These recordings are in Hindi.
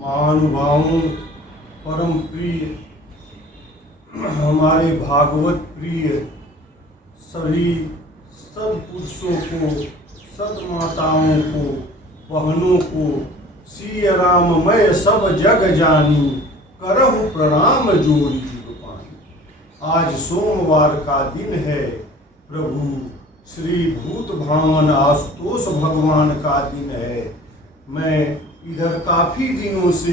महानुभावों, परम प्रिय हमारे भागवत प्रिय सभी सदपुरुषों को, सदमाताओं को, बहनों को श्री राममय सब जग जानी, करहु प्रणाम जोड़ी जुग पानी। आज सोमवार का दिन है। प्रभु श्री भूत भावन आशुतोष भगवान का दिन है। मैं इधर काफ़ी दिनों से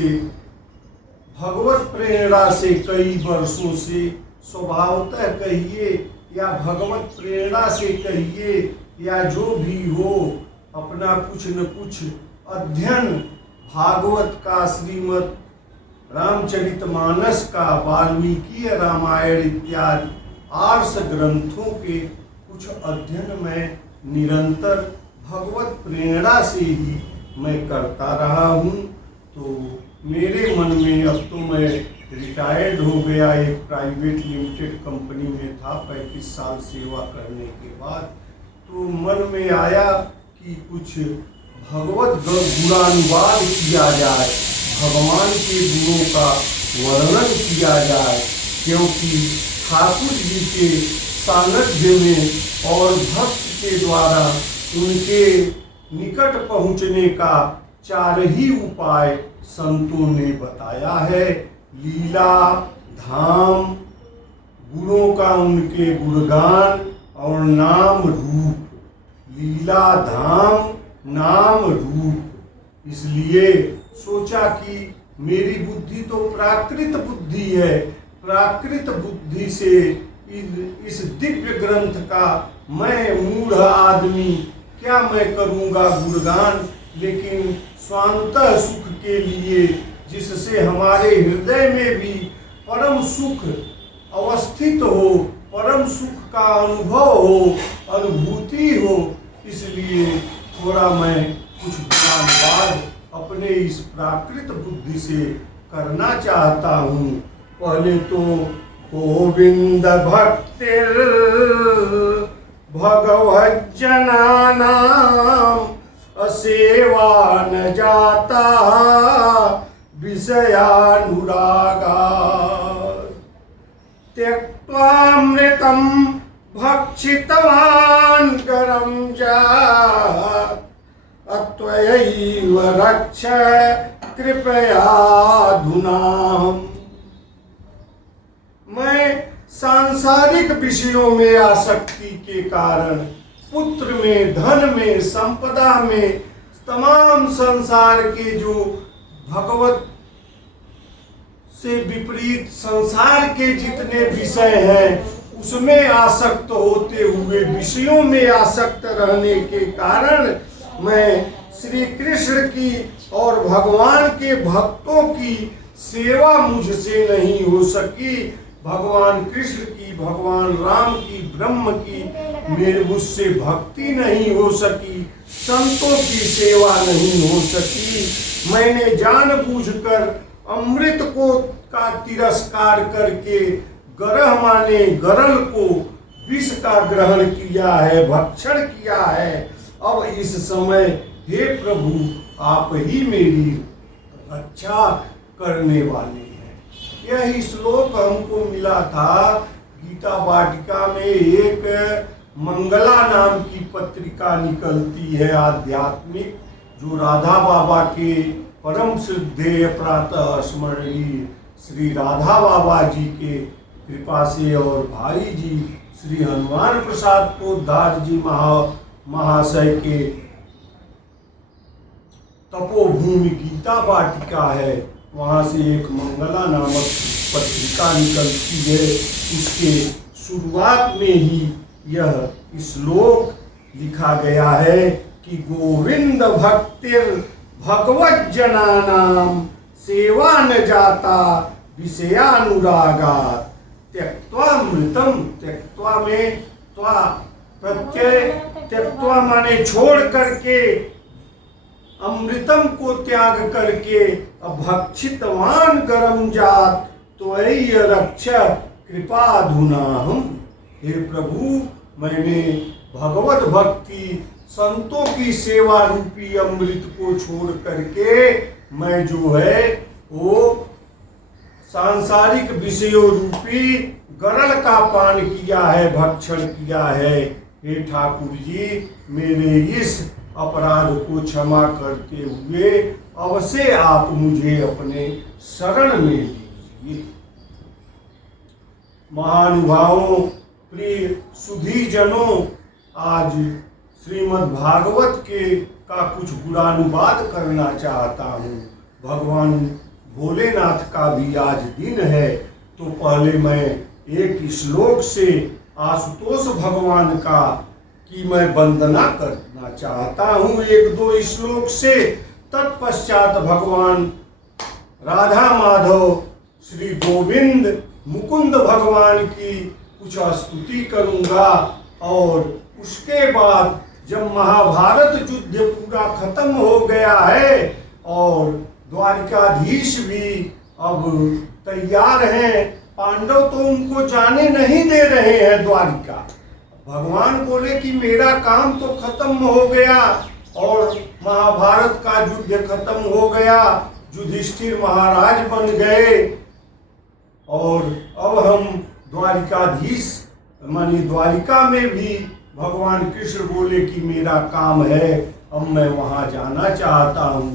भगवत प्रेरणा से, कई वर्षों से, स्वभावतः कहिए या भगवत प्रेरणा से कहिए या जो भी हो, अपना कुछ न कुछ अध्ययन भागवत का, श्रीमद् रामचरितमानस का, वाल्मीकि रामायण इत्यादि आर्ष ग्रंथों के कुछ अध्ययन में निरंतर भगवत प्रेरणा से ही मैं करता रहा हूँ। तो मेरे मन में, अब तो मैं रिटायर्ड हो गया, एक प्राइवेट लिमिटेड कंपनी में था 35 साल सेवा करने के बाद, तो मन में आया कि कुछ भगवत गुणानुवाद किया जाए, भगवान के गुणों का वर्णन किया जाए, क्योंकि ठाकुर जी के सानिध्य में और भक्त के द्वारा उनके निकट पहुँचने का 4 ही उपाय संतों ने बताया है। लीला, धाम, गुणों का उनके गुणगान और नाम रूप। लीला, धाम, नाम, रूप। इसलिए सोचा कि मेरी बुद्धि तो प्राकृत बुद्धि है, प्राकृत बुद्धि से इस दिव्य ग्रंथ का मैं मूढ़ आदमी क्या मैं करूँगा गुणगान, लेकिन स्वांतः सुख के लिए, जिससे हमारे हृदय में भी परम सुख अवस्थित हो, परम सुख का अनुभव हो, अनुभूति हो, इसलिए थोड़ा मैं कुछ गुणानुवाद अपने इस प्राकृत बुद्धि से करना चाहता हूँ। पहले तो गोविंद भक्तिर भगवज्जनानां असेवा न जाता विषयानुरागा, त्यक्त्वामृतं भक्षितवान् गरं जात् अत्वयैव रक्ष कृपयाधुना। मैं सांसारिक विषयों में आसक्ति के कारण, पुत्र में, धन में, संपदा में, तमाम संसार के जो भगवत से विपरीत संसार के जितने विषय हैं उसमें आसक्त होते हुए, विषयों में आसक्त रहने के कारण मैं श्री कृष्ण की और भगवान के भक्तों की सेवा मुझसे नहीं हो सकी। भगवान कृष्ण की, भगवान राम की, ब्रह्म की मेरे मुझसे भक्ति नहीं हो सकी, संतों की सेवा नहीं हो सकी। मैंने जानबूझकर अमृत को का तिरस्कार करके गरह माने गरल को विष का ग्रहण किया है, भक्षण किया है। अब इस समय हे प्रभु आप ही मेरी रक्षा करने वाले हैं। यह श्लोक हमको मिला था गीता वाटिका में। एक मंगला नाम की पत्रिका निकलती है आध्यात्मिक, जो राधा बाबा के परम श्रद्धेय प्रातः स्मरणीय श्री राधा बाबा जी के कृपा से और भाई जी श्री हनुमान प्रसाद पोद्दार जी महाशय के तपोभूमि गीता वाटिका है, वहाँ से एक मंगला नामक पत्रिका निकलती है। इसके शुरुआत में ही यह श्लोक लिखा गया है कि गोविंद भक्तिर भगवज्जनानां सेवा न जाता विषयानुरागा, त्यक्त्वा मृतम। त्यक्त्वा में त्वा प्रत्यय, त्यक्त्वा माने छोड़ करके, अमृतम को त्याग करके, भक्षितवान गरम जात त्वयि रक्ष कृपाधुनाहम्। हे प्रभु मैंने भगवत भक्ति, संतों की सेवा रूपी अमृत को छोड़ करके मैं जो है वो सांसारिक विषयों रूपी गरल का पान किया है, भक्षण किया है। हे ठाकुर जी, मेरे इस अपराध को क्षमा करते हुए अब से आप मुझे अपने शरण में लीजिए। महानुभावों, प्रिय सुधीजनों, आज श्रीमद् भागवत के का कुछ गुणानुवाद करना चाहता हूँ। भगवान भोलेनाथ का भी आज दिन है, तो पहले मैं एक श्लोक से आशुतोष भगवान का की मैं वंदना करना चाहता हूँ, एक दो श्लोक से। तत्पश्चात भगवान राधा माधव श्री गोविंद मुकुंद भगवान की कुछ स्तुति करूँगा, और उसके बाद जब महाभारत युद्ध पूरा खत्म हो गया है और द्वारिकाधीश भी अब तैयार हैं, पांडव तो उनको जाने नहीं दे रहे हैं द्वारिका। भगवान बोले कि मेरा काम तो खत्म हो गया और महाभारत का युद्ध खत्म हो गया, युधिष्ठिर महाराज बन गए, और अब हम द्वारिकाधीश मानी द्वारिका में भी भगवान कृष्ण बोले कि मेरा काम है, अब मैं वहाँ जाना चाहता हूँ।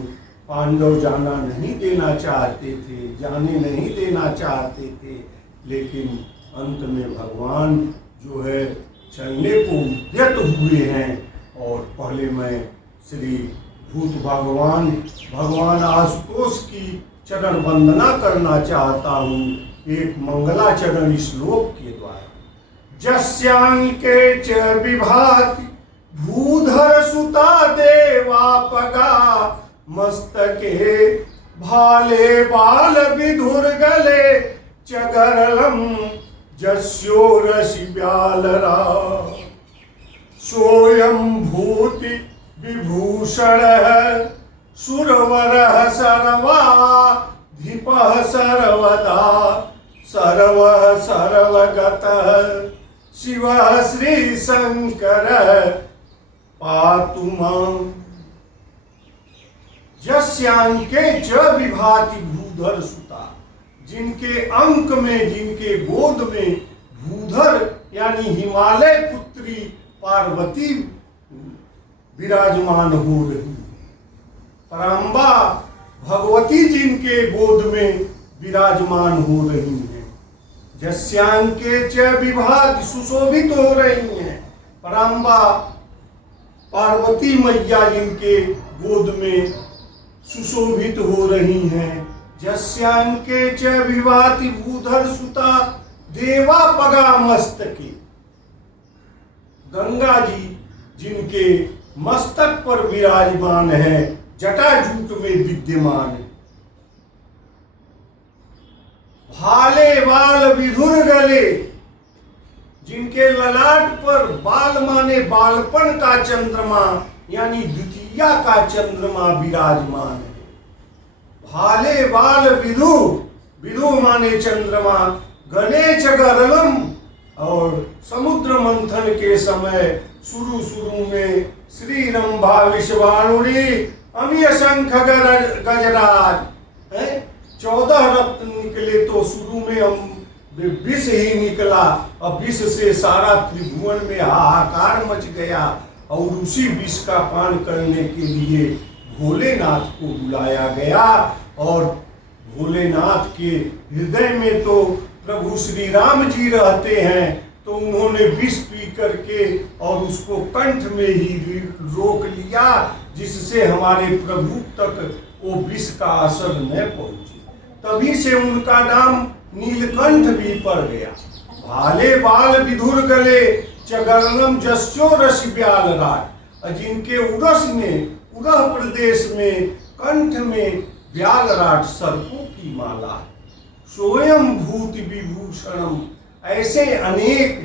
पांडव जाना नहीं देना चाहते थे, जाने नहीं देना चाहते थे, लेकिन अंत में भगवान जो है चलने को उद्यत हुए हैं। और पहले मैं श्री भूत भगवान आशुतोष की चरण वंदना करना चाहता हूँ, एक मंगलाचरण श्लोक के द्वारा। जस्यांके च विभाति भूधर सुता देवापगा, मस्तके भाले बाल विधुर गले चगरलम जस्यो रसि ब्यालरा, सोयम भूति विभूषण सुरवर सर्वाधिप सर्वदा, सर्व सर्वगत शिव श्री शंकर पातु मां। यस्यांके च विभाति भूधर सुता, जिनके अंक में, जिनके गोद में भूधर यानी हिमालय पुत्री पार्वती विराजमान हो रही, पराम्बा भगवती जिनके गोद में विराजमान हो रही हैं। जस्यांके च विभाति, सुशोभित हो रही हैं, पराम्बा पार्वती मैया जिनके गोद में सुशोभित हो रही हैं। जस्यांके च विभाति भूधर सुता देवापगा मस्तके, गंगा जी जिनके मस्तक पर विराजमान है, जटाजूट में विद्यमान है। भाले बाल विधुर गले, जिनके ललाट पर बाल माने बालपन का चंद्रमा यानी द्वितीया का चंद्रमा विराजमान है। भाले बाल विधु, विधु माने चंद्रमा, गले चगरलम, और समुद्र मंथन के समय शुरू में श्री रंभा विश्वाणुरी अमीय शंख गजराज है, 14 रत्न निकले, तो शुरू में हम विष ही निकला, और विष से सारा त्रिभुवन में हाहाकार मच गया, और उसी विष का पान करने के लिए भोलेनाथ को बुलाया गया। और भोलेनाथ के हृदय में तो प्रभु श्री राम जी रहते हैं, तो उन्होंने विष पी करके और उसको कंठ में ही रोक लिया, जिससे हमारे प्रभु तक वो विष का असर न पहुंचे। तभी से उनका नाम नीलकंठ भी पड़ गया। भाले बाल विधुर गले चगरनम जस्यो रसि ब्यालराट, जिनके उरस में, उरह प्रदेश में, कंठ में ब्यालराट सर्पों की माला। सोयम भूति विभूषणम, ऐसे अनेक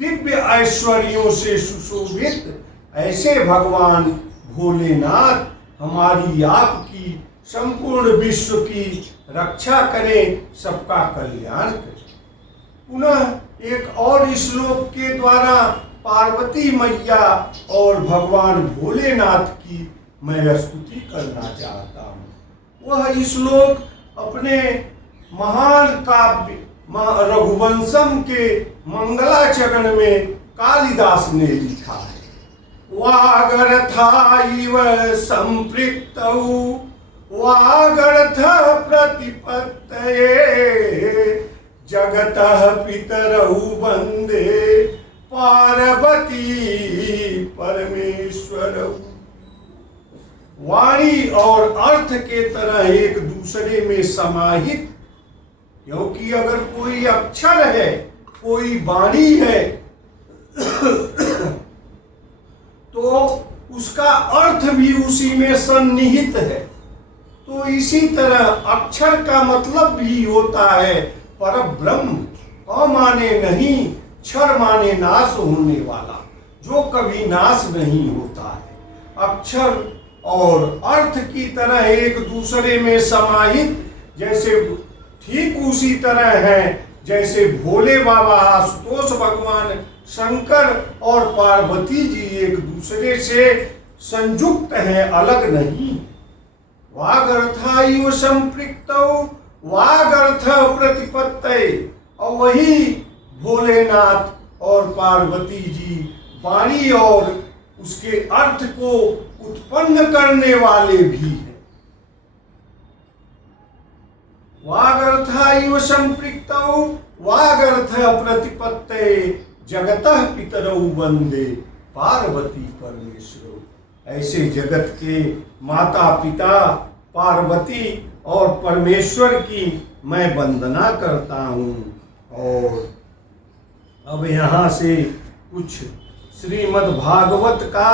दिव्य ऐश्वर्यों से सुशोभित ऐसे भगवान भोलेनाथ हमारी, आपकी, संपूर्ण विश्व की रक्षा करें, सबका कल्याण करें। पुनः एक और श्लोक के द्वारा पार्वती मैया और भगवान भोलेनाथ की मैं स्तुति करना चाहता हूँ। वह श्लोक अपने महान काव्य रघुवंशम के मंगलाचरण में कालिदास ने लिखा है। वागर्थाइव संपृक्तौ वागर्थ प्रतिपत्तये जगतः पितरौ वंदे पार्वती परमेश्वरौ। वाणी और अर्थ के तरह एक दूसरे में समाहित, क्योंकि अगर कोई अक्षर है, कोई वाणी है तो उसका अर्थ भी उसी में सन्निहित है। तो इसी तरह अक्षर का मतलब भी होता है परब्रह्म, अमाने नहीं, क्षर माने नाश होने वाला, जो कभी नाश नहीं होता है। अक्षर और अर्थ की तरह एक दूसरे में समाहित, जैसे ठीक उसी तरह है जैसे भोले बाबा आशुतोष भगवान शंकर और पार्वती जी एक दूसरे से संयुक्त हैं, अलग नहीं। वागर्थाइव संपृक्तौ वागर्थ प्रतिपत्तये, और वही भोलेनाथ और पार्वती जी वाणी और उसके अर्थ को उत्पन्न करने वाले भी हैं। वागर्थाइव संपृक्तौ वागर्थ प्रतिपत्तये जगतः पितरौ वंदे पार्वती परमेश्वरौ। ऐसे जगत के माता पिता पार्वती और परमेश्वर की मैं वंदना करता हूँ। और अब यहाँ से कुछ श्रीमद् भागवत का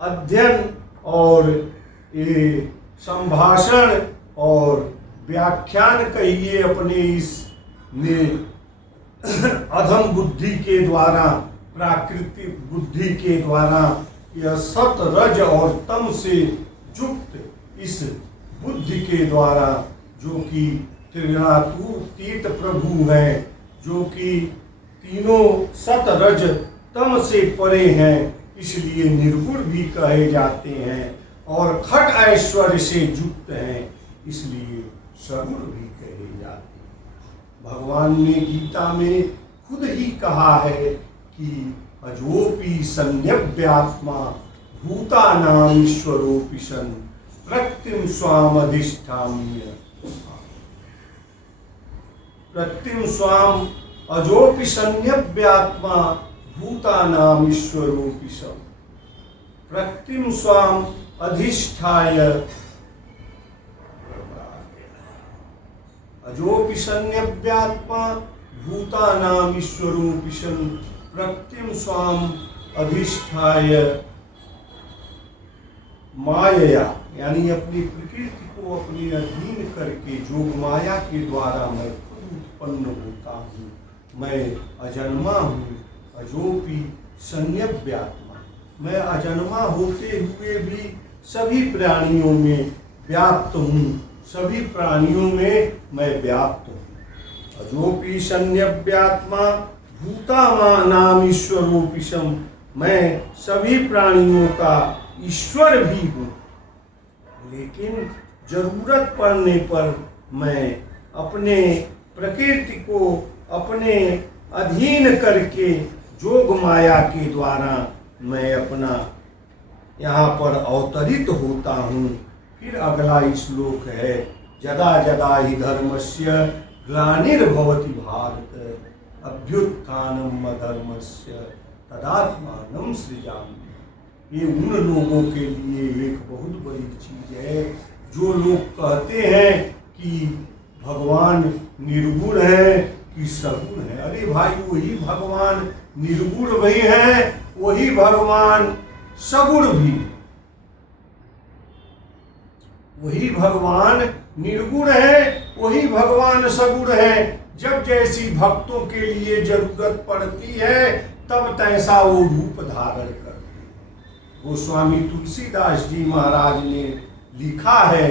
अध्ययन और ये संभाषण और व्याख्यान कहिए अपने इस अधम बुद्धि के द्वारा, प्राकृतिक बुद्धि के द्वारा, यह सत रज और तम से युक्त इस बुद्धि के द्वारा, जो कि त्रिगुणातीत प्रभु हैं, जो कि तीनों सत रज तम से परे हैं, इसलिए निर्गुण भी कहे जाते हैं, और खट ऐश्वर्य से युक्त हैं, इसलिए सगुण भी कहे जाते हैं। भगवान ने गीता में खुद ही कहा है कि अजोपि संयव्यात्मा भूतानां ईश्वरोऽपि सन् प्रकृतिं स्वाम अधिष्ठाम्य। प्रकृतिं स्वाम अजोपि संयव्यात्मा भूतानां ईश्वरोऽपि सन् प्रकृतिं स्वाम अधिष्ठाय अजोपि संयव्यात्मा भूतानां ईश्वरोऽपि सन् प्रकृतिं स्वाम अधिष्ठाय मायया, यानी अपनी प्रकृति को अपने अधीन करके जोग माया के द्वारा मैं खुद उत्पन्न होता हूँ। मैं अजन्मा हूँ, अजोपि संयव्यात्मा, मैं अजन्मा होते हुए भी सभी प्राणियों में व्याप्त हूँ, सभी प्राणियों में मैं व्याप्त हूँ। अजोपि संयव्यात्मा भूतानां ईश्वरोऽपि सन्, मैं सभी प्राणियों का ईश्वर भी हूँ, लेकिन जरूरत पड़ने पर मैं अपने प्रकृति को अपने अधीन करके जोग माया के द्वारा मैं अपना यहाँ पर अवतरित होता हूँ। फिर अगला श्लोक है, यदा यदा हि धर्मस्य ग्लानिर्भवति भारत अभ्युत्थानम् अधर्मस्य तदात्मानं सृजामि। ये उन लोगों के लिए एक बहुत बड़ी चीज है जो लोग कहते हैं कि भगवान निर्गुण है कि सगुण है। अरे भाई, वही भगवान निर्गुण भी है, वही भगवान सगुण भी, वही भगवान निर्गुण है, वही भगवान सगुण है। जब जैसी भक्तों के लिए जरूरत पड़ती है तब तैसा वो रूप धारण करते हैं। गोस्वामी तुलसीदास जी महाराज ने लिखा है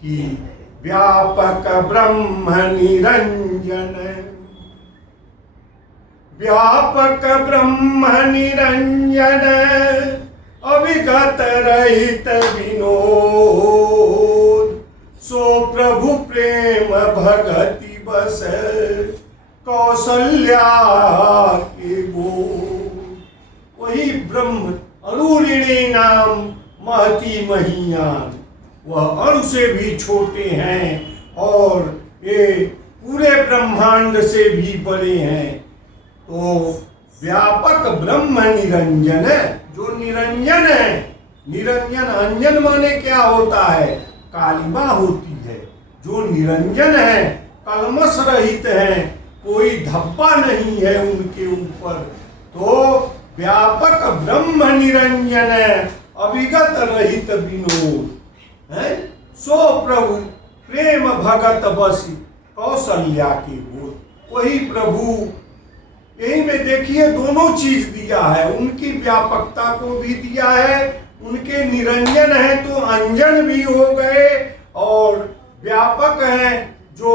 कि व्यापक ब्रह्म निरंजन, व्यापक ब्रह्म निरंजन अविगत रहित विनोद भगति बस कौशल्या के गोद। वही ब्रह्म अणुऋणे नाम महती महीयान, वह अणु से भी छोटे हैं और ये पूरे ब्रह्मांड से भी बड़े हैं। तो व्यापक ब्रह्म निरंजन है, जो निरंजन है। निरंजन, अंजन माने क्या होता है? कालिमा होती है। जो निरंजन है, कलमश रहित है, कोई धब्बा नहीं है उनके ऊपर। तो व्यापक ब्रह्म निरंजन है, अविगत रहित विनोद है। सो प्रभु प्रेम भगत बस कौशल्या के गोद। वही प्रभु, यही में देखिए दोनों चीज दिया है, उनकी व्यापकता को भी दिया है, उनके निरंजन है तो अंजन भी हो गए, और व्यापक है जो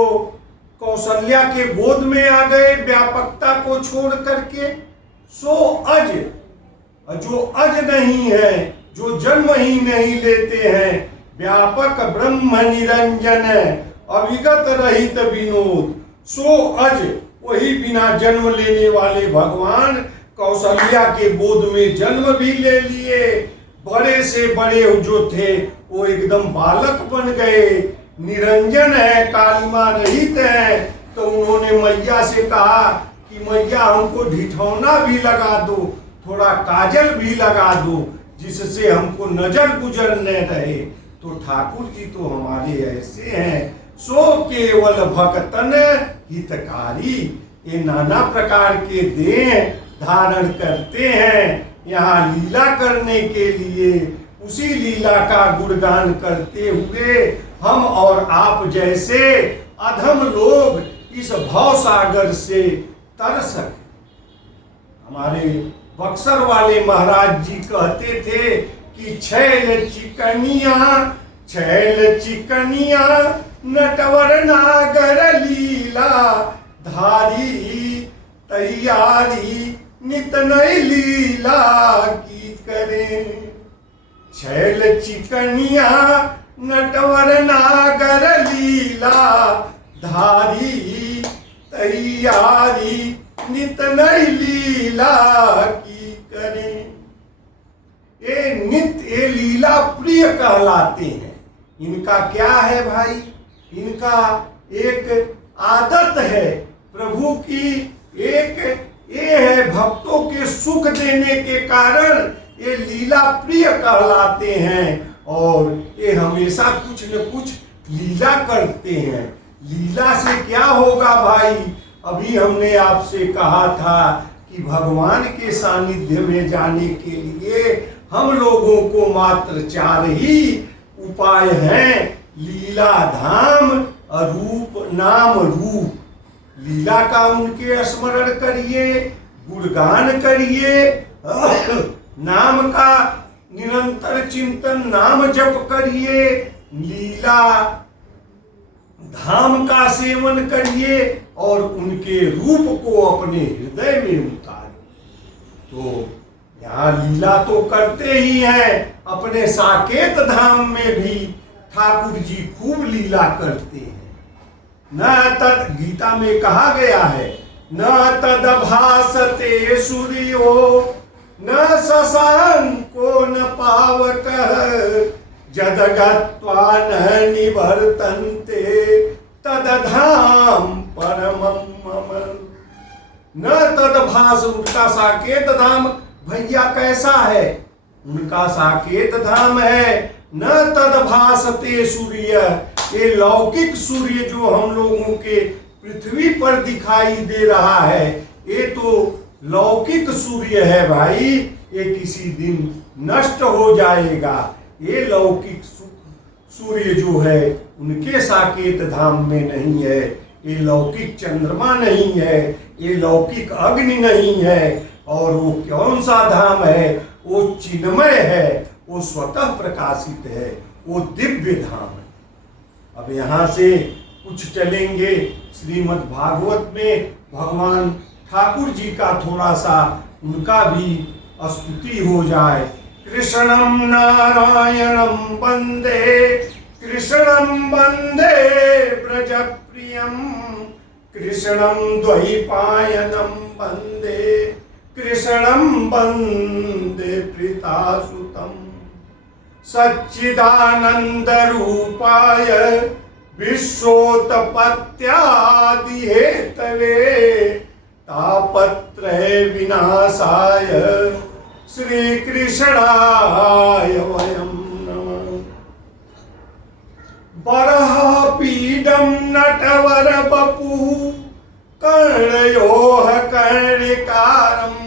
कौशल्या के गोद में आ गए व्यापकता को छोड़ करके। सो अज, जो अज नहीं है, जो जन्म ही नहीं लेते हैं, व्यापक ब्रह्म निरंजन है, अविगत रहित विनोद। सो अज, वही बिना जन्म लेने वाले भगवान कौशल्या के गोद में जन्म भी ले लिए। बड़े से बड़े जो थे वो एकदम बालक बन गए। निरंजन है, कालिमा रहित है। तो उन्होंने मैया से कहा कि मैया हमको ढिठौना भी लगा दो, थोड़ा काजल भी लगा दो, जिससे हमको नजर गुजर न रहे। तो ठाकुर जी तो हमारे ऐसे हैं, सो केवल भक्तन हितकारी। ये नाना प्रकार के देह धारण करते हैं यहाँ लीला करने के लिए। उसी लीला का गुणगान करते हुए हम और आप जैसे अधम लोग इस भव सागर से तर सके। हमारे बक्सर वाले महाराज जी कहते थे कि छैल चिकनिया, छैल चिकनिया नटवर नागर लीला धारी, तैयारी नित नई लीला की करें। छैल चिकनिया नटवर नागर लीला धारी, तैयारी नित नई लीला की करें। ये नित्य, ये लीला प्रिय कहलाते हैं। इनका क्या है भाई? इनका एक आदत है प्रभु की, एक ये है भक्तों के सुख देने के कारण ये लीला प्रिय कहलाते हैं। और ये हमेशा कुछ न कुछ लीला करते हैं। लीला से क्या होगा भाई? अभी हमने आपसे कहा था कि भगवान के सानिध्य में जाने के लिए हम लोगों को मात्र 4 ही उपाय हैं। लीला धाम, रूप, नाम, रूप। लीला का उनके स्मरण करिए, गुणगान करिए, नाम का निरंतर चिंतन, नाम जप करिए, लीला धाम का सेवन करिए और उनके रूप को अपने हृदय में उतारिए। तो यहाँ लीला तो करते ही हैं, अपने साकेत धाम में भी ठाकुर जी खूब लीला करते हैं। न तद, गीता में कहा गया है, न तद भासते सूर्यो न शशांको न पावकः जद गत्वा न निवर्तन्ते तद धाम परमं मम। न तद भास, उनका साकेत धाम भैया कैसा है? उनका साकेत धाम है न तद भासते सूर्य। ये लौकिक सूर्य जो हम लोगों के पृथ्वी पर दिखाई दे रहा है, ये तो लौकिक सूर्य है भाई, ये किसी दिन नष्ट हो जाएगा। ये लौकिक सूर्य जो है उनके साकेत धाम में नहीं है। ये लौकिक चंद्रमा नहीं है, ये लौकिक अग्नि नहीं है। और वो कौन सा धाम है? वो चिन्मय है, वो स्वतः प्रकाशित है, वो दिव्य धाम है। अब यहाँ से कुछ चलेंगे श्रीमद् भागवत में, भगवान ठाकुर जी का थोड़ा सा उनका भी स्तुति हो जाए। कृष्णं नारायणं वंदे कृष्णं वन्दे व्रजप्रियं कृष्णं द्वैपायनं वन्दे कृष्णं वन्दे प्रीतासुतं सच्चिदानन्दरूपाय विश्वोत्पत्त्यादिहेतवे तापत्रय विनाशाय श्रीकृष्णाय वयं नमः। बरहपीडं नटवरवपुः कर्णयोः कर्णिकारम्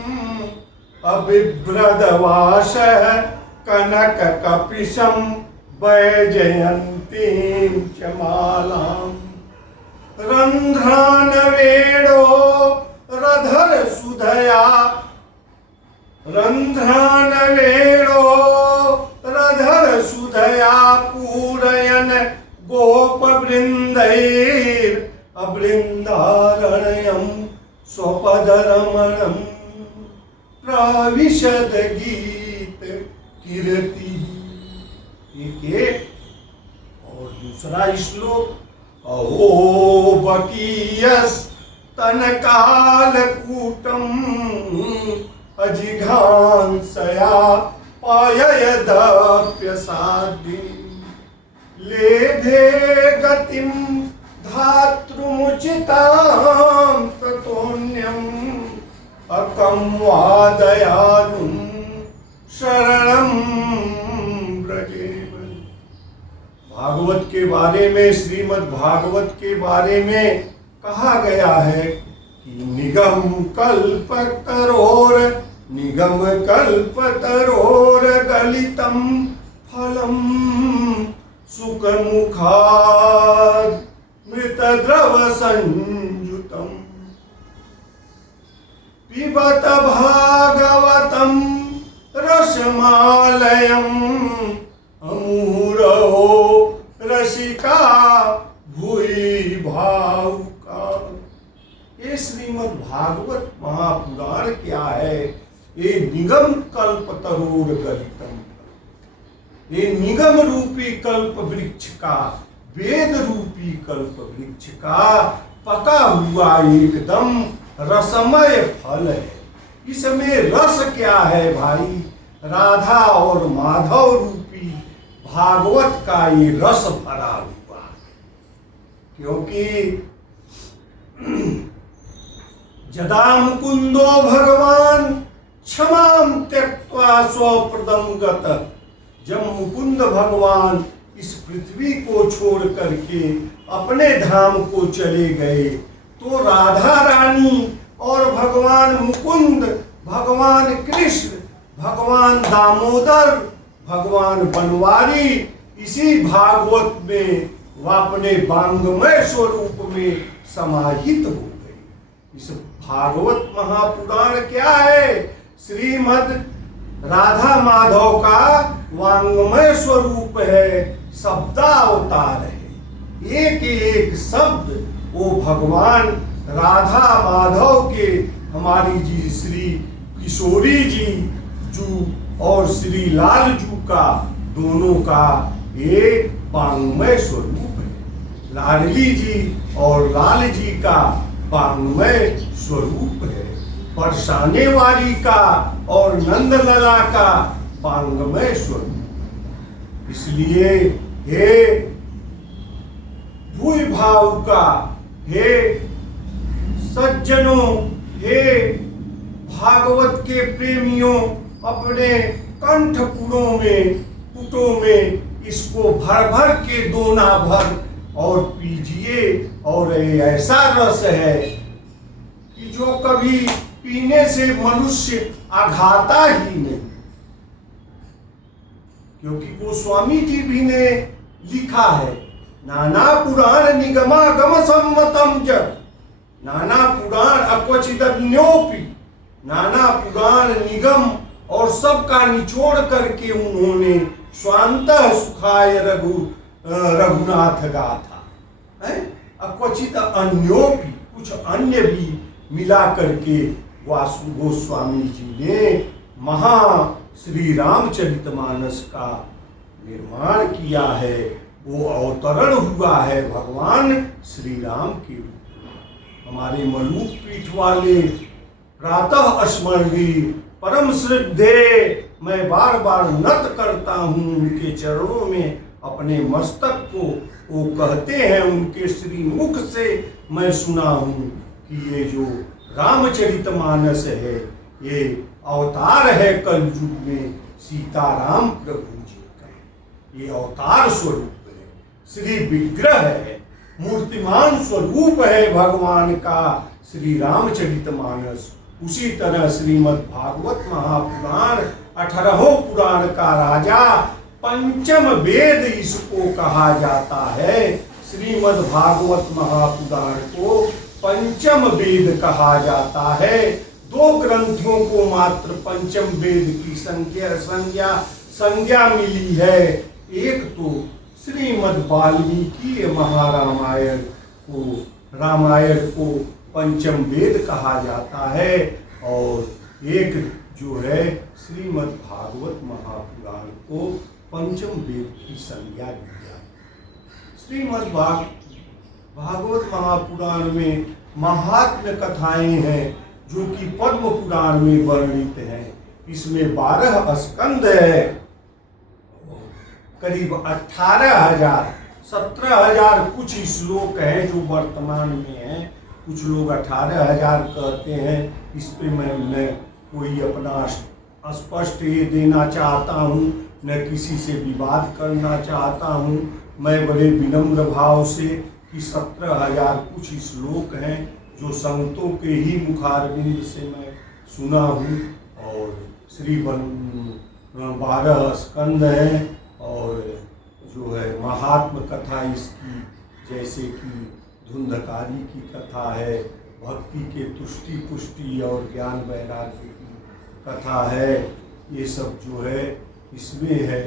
अबिभ्रदवासः कनककपिशं वैजयन्तीं च मालाम् रन्ध्रानवेणो रधरसुधया पूरयन् गोपवृन्दैरवृन्दारण्यं स्वपदरमणं प्राविशद गीत कीर्ति। एक और दूसरा श्लोक अहो बकीयस्तनकालकूटम् अजिघांसया पाययदप्यसाध्यं लेभे गतिं धातृमुचितां ततोऽन्यम् अकं वादयालुं शरणं व्रजेम। भागवत के बारे में, श्रीमद् भागवत के बारे में कहा गया है कि निगम कल्पतरोर गलितं फलं सुखमुखाद मृतद्रव संयुतं पिबत भागवतं रसमालयम् अमूरहो रसिका भूरि भावुका। ये श्रीमद् भागवत महापुराण क्या है? ये निगम कल्पतरोर गलितम, ये निगम रूपी कल्प वृक्ष का, वेद रूपी कल्प वृक्ष का पका हुआ एकदम रसमय फल है। इसमें रस क्या है भाई? राधा और माधव रूपी भागवत का ये रस भरा हुआ है। क्योंकि जदा मुकुंदो भगवान क्षमां त्यक्त्वा स्वप्रदं गतः, जब मुकुंद भगवान इस पृथ्वी को छोड़ करके अपने धाम को चले गए तो राधा रानी और भगवान मुकुंद, भगवान कृष्ण, भगवान दामोदर, भगवान बनवारी इसी भागवत में वह अपने वांगमय स्वरूप में समाहित हो गए। इस भागवत महापुराण क्या है? श्रीमद् राधा माधव का वांगमय स्वरूप है, शब्दावतार है। एक एक शब्द वो भगवान राधा माधव के, हमारी जी श्री किशोरी जी जू और श्री लाल जू का, दोनों का एक वांगमय स्वरूप है। लाडली जी और लाल जी का वांगमय स्वरूप है। बरसाने वाली का और नंदलला का वांगमय स्वरूप। इसलिए हे भूय भाव का, हे सज्जनों, हे भागवत के प्रेमियों, अपने कंठपुरों में, पुटों में इसको भर भर के दोना भर और पीजिए। और ऐसा रस है कि जो कभी पीने से मनुष्य आघाता ही नहीं। क्योंकि गोस्वामी जी भी ने लिखा है, नाना पुराण निगमागम सम्मतम जब, नाना पुराण अक्वचिदन्योपि, नाना पुराण निगम और सबका निचोड़ करके उन्होंने स्वांतः सुखाय रघुनाथ गाथा है। अक्वचित अन्योपि, कुछ अन्य भी मिला करके वासु गोस्वामी जी ने महा श्री रामचरितमानस का निर्माण किया है। वो अवतरण हुआ है भगवान श्री राम के रूप में। हमारे मलूक पीठ वाले प्रातः स्मरणीय परम श्रद्धे मैं बार बार नत करता हूँ उनके चरणों में अपने मस्तक को। वो कहते हैं उनके श्री मुख से मैं सुना हूँ कि ये जो रामचरितमानस है ये अवतार है कलयुग में सीताराम प्रभु जी का। ये अवतार स्वरूप है, श्री विग्रह है, मूर्तिमान स्वरूप है भगवान का श्री रामचरितमानस। उसी तरह श्रीमद् भागवत महापुराण 18 पुराण का राजा, पंचम वेद इसको कहा जाता है। श्रीमद् भागवत महापुराण को पंचम वेद कहा जाता है। 2 ग्रंथों को मात्र पंचम वेद की संज्ञा मिली है। एक तो श्रीमद् वाल्मीकि रामायण को पंचम वेद कहा जाता है और एक जो है श्रीमद् भागवत महापुराण को पंचम वेद की संज्ञा दी जाती। श्रीमद् भागवत महापुराण में महात्म्य कथाएं हैं जो कि पद्म पुराण में वर्णित हैं। इसमें 12 स्कंद है, करीब 18,000 17,000 कुछ श्लोक हैं जो वर्तमान में हैं। कुछ लोग 18,000 कहते हैं। इस पे मैं कोई अपना स्पष्ट ये देना चाहता हूँ, न किसी से विवाद करना चाहता हूँ। मैं बड़े विनम्र भाव से कि 17,000 कुछ श्लोक हैं जो संतों के ही मुखारविंद से मैं सुना हूँ। और श्री 12 स्कंद हैं और जो है महात्म कथा इसकी, जैसे कि धुंधकारी की कथा है, भक्ति के तुष्टि पुष्टि और ज्ञान वैराग्य की कथा है। ये सब जो है इसमें है,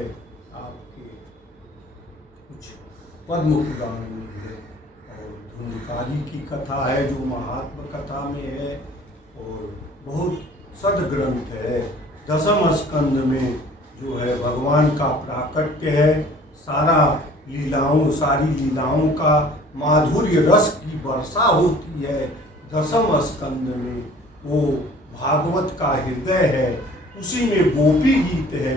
आपके कुछ पद्म पुराण में है। और धुंधकारी की कथा है जो महात्म कथा में है और बहुत सदग्रंथ है। 10वें स्कंद में जो है भगवान का प्राकट्य है। सारी लीलाओं का माधुर्य रस की वर्षा होती है। 10वें स्कंद में वो भागवत का हृदय है। उसी में गोपी गीत है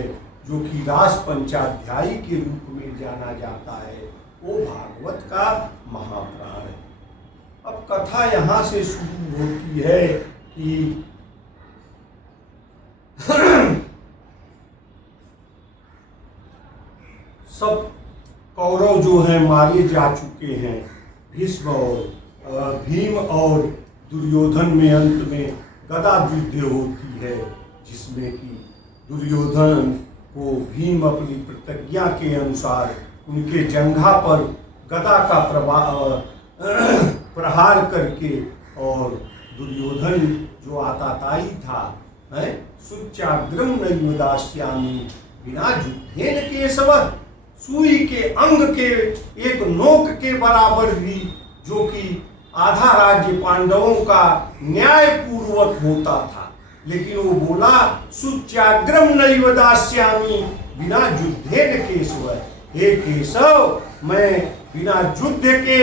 जो कि रास पंचाध्यायी के रूप में जाना जाता है। वो भागवत का महाप्राण है। अब कथा यहाँ से शुरू होती है कि सब कौरव जो हैं मारे जा चुके हैं। भीम और दुर्योधन में अंत में गदा युद्ध होती है, जिसमें कि दुर्योधन को भीम अपनी प्रतिज्ञा के अनुसार उनके जंघा पर गदा का प्रहार करके, और दुर्योधन जो आताताई था, सुचाग्रम नैव दास्यामि बिना युद्धेन केशव, सुई के अंग के एक नोक के बराबर भी, जो कि आधा राज्य पांडवों का न्याय पूर्वक होता था, लेकिन वो बोला सुच्याग्रम नैव दास्यामि बिना युद्धेन केशव, हे केशव मैं बिना युद्ध के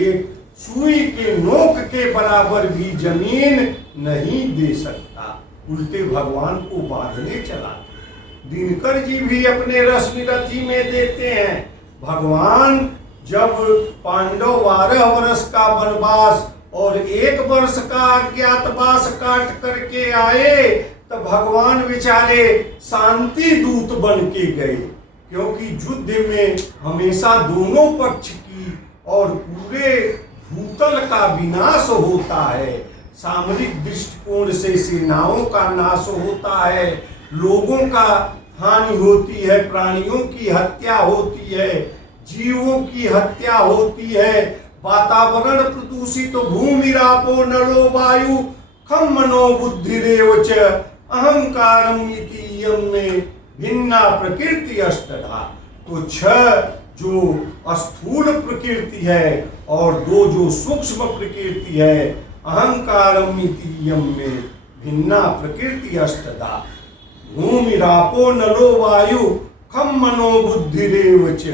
एक सुई के नोक के बराबर भी जमीन नहीं दे सकता। उल्टे भगवान को बांधने चला। दिनकर जी भी अपने रश्मि रथी में देते हैं। भगवान जब पांडव 12 वर्ष का वनवास और 1 वर्ष का अज्ञातवास काट करके आए, तो भगवान बेचारे शांति दूत बन के गए, क्योंकि युद्ध में हमेशा दोनों पक्ष की और पूरे भूतल का विनाश होता है। सामरिक दृष्टिकोण से सेनाओं का नाश होता है, लोगों का हानि होती है, प्राणियों की हत्या होती है, जीवों की हत्या होती है, वातावरण प्रदूषित, भूमिरापो नलो वायु खम मनो बुद्धिरेव च अहंकारम इति यम में भिन्ना प्रकृति अष्टधा। तो 6 जो स्थूल प्रकृति है और 2 जो सूक्ष्म प्रकृति है, अहंकारम इति यम में भिन्ना प्रकृति अष्टधा। भूमिरापो नलो वायु खम मनो बुद्धिरेव च,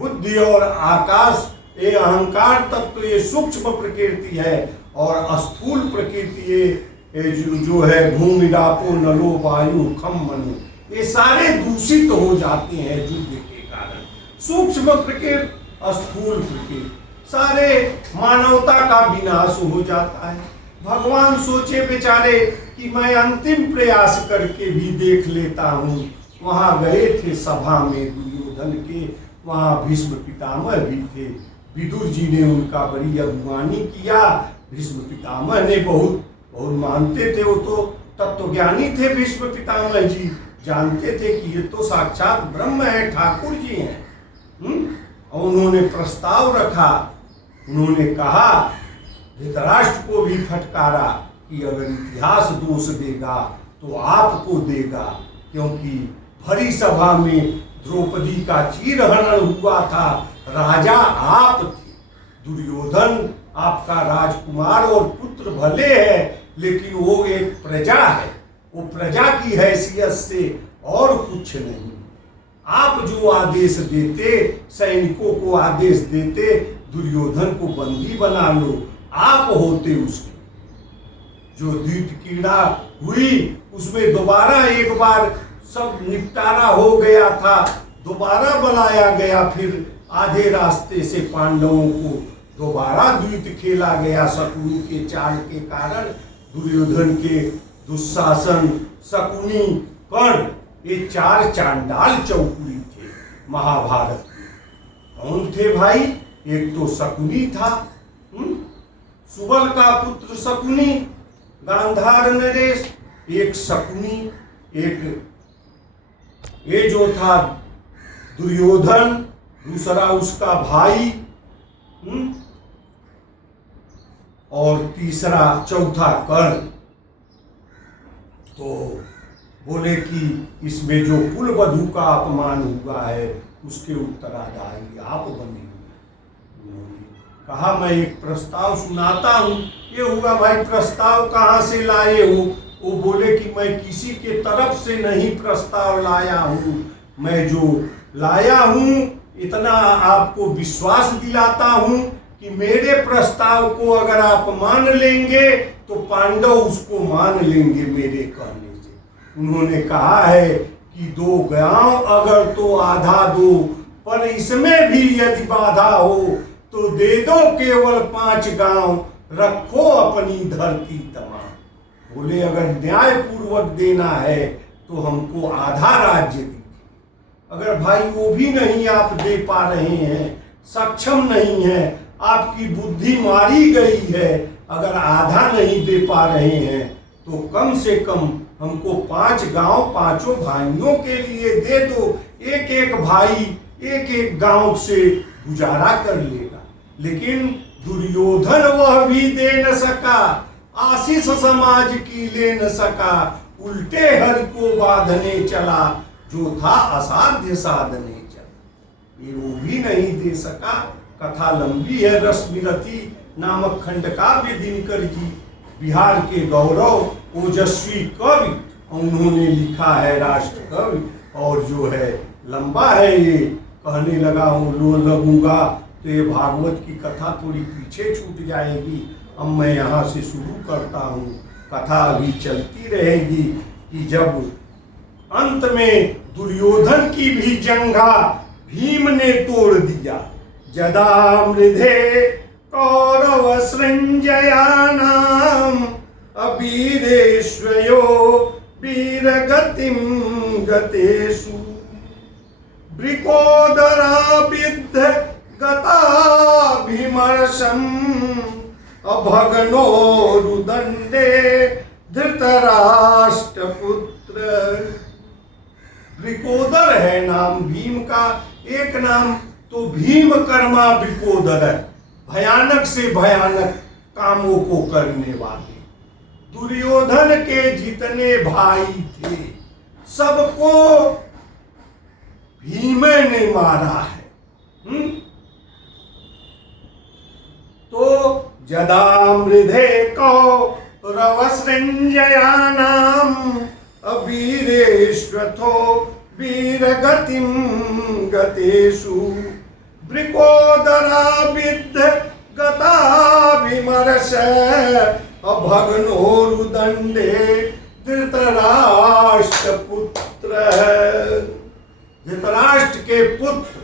बुद्धि और आकाश, ये अहंकार तत्व, ये सूक्ष्म प्रकृति है, और स्थूल प्रकृति ये जो है भूमि रापो नलो वायु खम मनु, ये सारे दूषित हो जाते हैं युद्ध के कारण। सूक्ष्म प्रकृति, स्थूल प्रकृति, सारे मानवता का विनाश हो जाता है। भगवान सोचे बेचारे कि मैं अंतिम प्रयास करके भी देख लेता हूँ। वहाँ गए थे सभा में दुर्योधन के, वहाँ भीष्म पितामह भी थे। विदुर जी ने उनका बड़ी अगुवानी किया। भीष्म पितामह ने बहुत मानते थे, वो तो तत्वज्ञानी थे। भीष्म पितामह जी जानते थे कि ये तो साक्षात ब्रह्म है, ठाकुर जी हैं। और उन्होंने प्रस्ताव रखा, उन्होंने कहा, धृतराष्ट्र को भी फटकारा कि अगर इतिहास दोष देगा तो आपको देगा, क्योंकि भरी सभा में द्रौपदी का चीरहरण हुआ था, राजा आप थे। दुर्योधन आपका राजकुमार और पुत्र भले है, लेकिन वो एक प्रजा है, वो प्रजा की हैसियत से और कुछ नहीं। आप जो आदेश देते, सैनिकों को आदेश देते, दुर्योधन को बंदी बना लो, आप होते उसके। जो द्वित क्रीड़ा हुई उसमें दोबारा एक बार सब निपटारा हो गया था, दोबारा बुलाया गया, फिर आधे रास्ते से पांडवों को दोबारा द्वित खेला गया। शकुनी के चाल के कारण, दुर्योधन के दुशासन, शकुनी, कर्ण, ये चार चांडाल चौकुली थे महाभारत में। कौन थे भाई? एक तो शकुनी था, सुबल का पुत्र शकुनी, गांधार नरेश, एक शकुनी, एक ये जो था दुर्योधन, दूसरा उसका भाई, और तीसरा चौथा कर्ण। तो बोले कि इसमें जो कुल वधू का अपमान हुआ है उसके उत्तराधारी आप बने। उन्होंने कहा मैं एक प्रस्ताव सुनाता हूँ। ये हुआ भाई प्रस्ताव कहाँ से लाए हो? वो बोले कि मैं किसी के तरफ से नहीं प्रस्ताव लाया हूँ, मैं जो लाया हूँ इतना आपको विश्वास दिलाता हूँ कि मेरे प्रस्ताव को अगर आप मान लेंगे तो पांडव उसको मान लेंगे मेरे कहने से। उन्होंने कहा है कि 2 गांव अगर तो आधा दो, पर इसमें भी यदि बाधा हो तो दे दो केवल 5 गांव, रखो अपनी धरती तमाम। बोले अगर न्याय पूर्वक देना है तो हमको आधा राज्य दीजिए। अगर भाई वो भी नहीं आप दे पा रहे हैं, सक्षम नहीं है, आपकी बुद्धि मारी गई है, अगर आधा नहीं दे पा रहे हैं तो कम से कम हमको 5 गांव पांचों भाइयों के लिए दे दो। एक एक भाई एक एक गांव से गुजारा कर लेगा। लेकिन दुर्योधन वह भी दे न सका, आशीष समाज की ले न सका, उल्टे हर को बांधने चला, जो था असाध्य साधने चला। ये वो भी नहीं दे सका। कथा लंबी है। रश्मिरथी नामक खंड काव्य दिनकर जी बिहार के गौरव ओजस्वी कवि, उन्होंने लिखा है राष्ट्र कवि, और जो है लंबा है। ये कहने लगूंगा तो ये भागवत की कथा थोड़ी पीछे छूट जाएगी। अब मैं यहाँ से शुरू करता हूँ, कथा अभी चलती रहेगी कि जब अंत में दुर्योधन की भी जंघा भीम ने तोड़ दिया। जदा मृधे कौरव सृंजयानाम अबीरेश्वयो वीरगतिम गतेषु वृकोदरा विद्ध गताभिमर्शम अभगनो रुदंडे धृतराष्ट्रपुत्र। वृकोदर है नाम भीम का, एक नाम तो भीम कर्मा वृकोदर है, भयानक से भयानक कामों को करने वाले। दुर्योधन के जितने भाई थे सबको भीम ने मारा है। तो जदा मृधे कौरवसृंजयानाम अबीरेश्वथो वीरगतिम गतेषु वृकोदरा विद्ध गता विमर्श भग्नोरुदंडे धृतराष्ट्र पुत्र। धृतराष्ट्र के पुत्र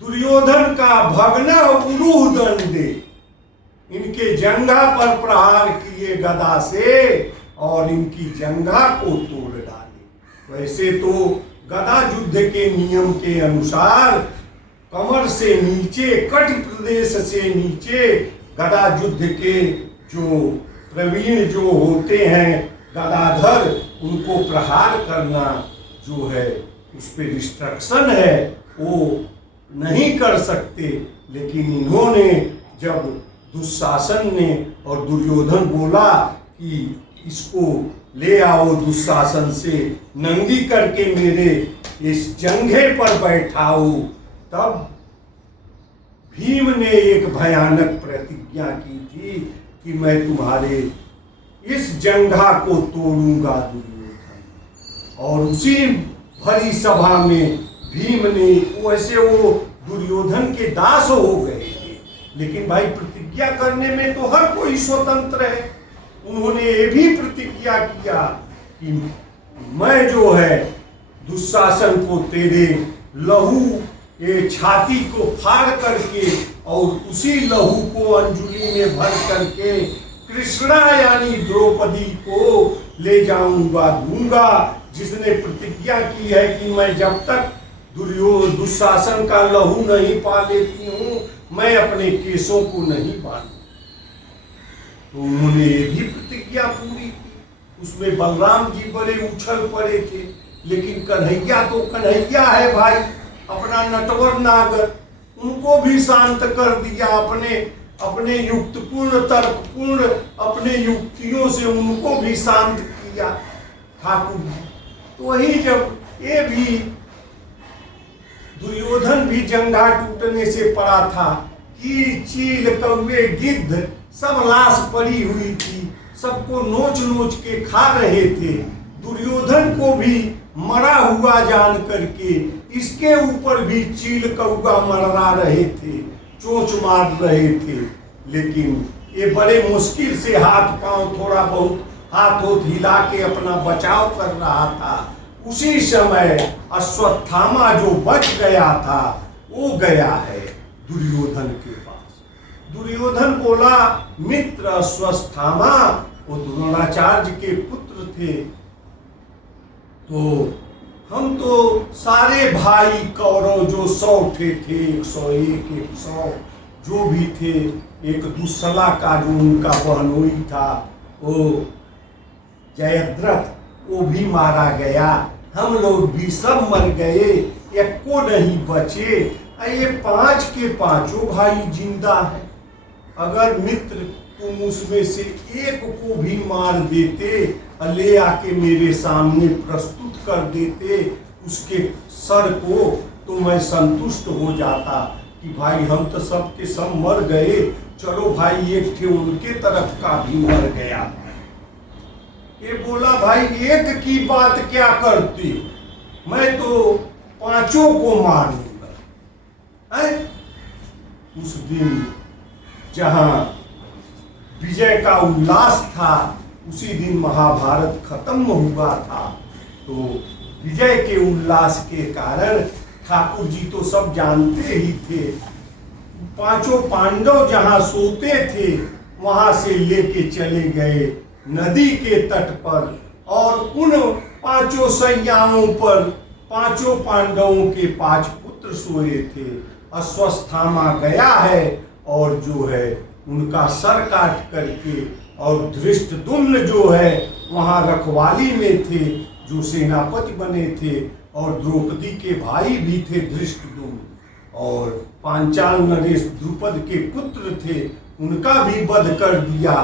दुर्योधन का भग्न उरुदंडे, इनके जंघा पर प्रहार किए गदा से और इनकी जंघा को तोड़ डाले। वैसे तो गदा युद्ध के नियम के अनुसार कमर से नीचे, कटी प्रदेश से नीचे गदा युद्ध के जो प्रवीण जो होते हैं गदाधर, उनको प्रहार करना जो है उस पर रिस्ट्रक्शन है, वो नहीं कर सकते। लेकिन इन्होंने जब दुशासन ने और दुर्योधन बोला कि इसको ले आओ दुशासन से नंगी करके मेरे इस जंघे पर बैठाओ, तब भीम ने एक भयानक प्रतिज्ञा की थी कि मैं तुम्हारे इस जंघा को तोड़ूंगा दुर्योधन। और उसी भरी सभा में भीम ने, वैसे वो दुर्योधन के दास हो गए थे, लेकिन भाई प्रतिज्ञा करने में तो हर कोई स्वतंत्र है। उन्होंने ये भी प्रतिज्ञा किया कि मैं जो है दुशासन को तेरे लहू ये छाती को फाड़ करके और उसी लहू को अंजुली में भर करके कृष्णा यानी द्रौपदी को ले जाऊंगा, दूंगा। जिसने प्रतिज्ञा की है कि मैं जब तक दुशासन का लहू नहीं पा लेती हूं, मैं अपने केसों को नहीं बांधूं। तो उन्होंने ये भी प्रतिज्ञा पूरी की। उसमें बलराम जी बड़े उछल पड़े थे, लेकिन कन्हैया तो कन्हैया है भाई, अपना नटवर नागर, उनको भी शांत कर दिया। अपने युक्तपूर्ण तर्कपूर्ण अपने युक्तियों से उनको भी शांत किया ठाकुर जी। तो वही जब ये भी दुर्योधन भी जंघा टूटने से पड़ा था कि चील कौवे गिद्ध सब लाश पड़ी हुई थी, सबको नोच नोच के खा रहे थे। दुर्योधन को भी मरा हुआ जान करके इसके ऊपर भी चील कौवा मरवा रहे थे, चोंच मार रहे थे। लेकिन ये बड़े मुश्किल से हाथ पांव थोड़ा बहुत हाथ हिला के अपना बचाव कर रहा था। उसी समय अश्वत्थामा जो बच गया था वो गया है दुर्योधन के पास। दुर्योधन बोला, मित्र अश्वत्थामा, वो द्रोणाचार्य के पुत्र थे, तो हम तो सारे भाई कौरव जो 100 थे 101 100 जो भी थे, एक दुस्सला का जो उनका बहनोई था वो जयद्रथ, वो भी मारा गया। हम लोग भी सब मर गए, एक को नहीं बचे। ये 5 के 5 भाई जिंदा है। अगर मित्र तुम उसमें से एक को भी मार देते, ले आके मेरे सामने प्रस्तुत कर देते उसके सर को, तो मैं संतुष्ट हो जाता कि भाई हम तो सब के सब मर गए, चलो भाई एक थे उनके तरफ का भी मर गया। ये बोला, भाई एक की बात क्या करते, मैं तो 5 को मारूंगा। उस दिन जहां विजय का उल्लास था, उसी दिन महाभारत खत्म हुआ था। तो विजय के उल्लास के कारण ठाकुर जी तो सब जानते ही थे, 5 पांडव जहां सोते थे वहां से लेके चले गए नदी के तट पर, और उन 5 सैयाओं पर 5 पांडवों के 5 पुत्र सोए थे। अश्वत्थामा गया है और जो है उनका सर काट करके, और धृष्टद्युम्न जो है वहाँ रखवाली में थे, जो सेनापति बने थे, और द्रौपदी के भाई भी थे धृष्टद्युम्न, और पांचाल नरेश द्रुपद के पुत्र थे, उनका भी वध कर दिया,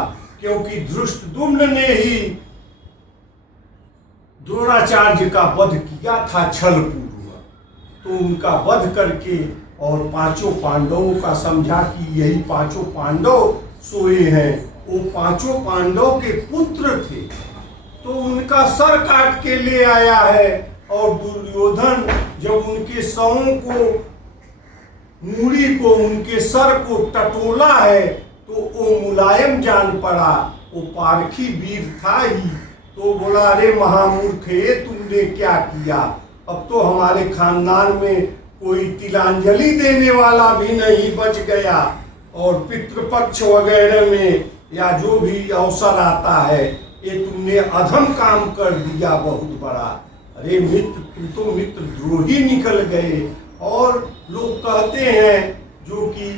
क्योंकि धृष्टद्युम्न ने ही द्रोणाचार्य का वध किया था छलपूर्वक। तो उनका वध करके और 5 पांडवों का समझा कि यही 5 पांडव सोए हैं, वो 5 पांडव के पुत्र थे, तो उनका सर काट के ले आया है। और दुर्योधन जब उनके शवों को मूड़ी को, उनके सर को टटोला है तो वो मुलायम जान पड़ा। वो पारखी वीर था ही, तो बोला अरे महामूर्ख ये तुमने क्या किया, अब तो हमारे खानदान में कोई तिलांजलि देने वाला भी नहीं बच गया, और पितृपक्ष वगैरह में या जो भी अवसर आता है ये तुमने अधम काम कर दिया बहुत बड़ा। अरे मित्र, तुम तो मित्र द्रोही निकल गए। और लोग कहते हैं जो कि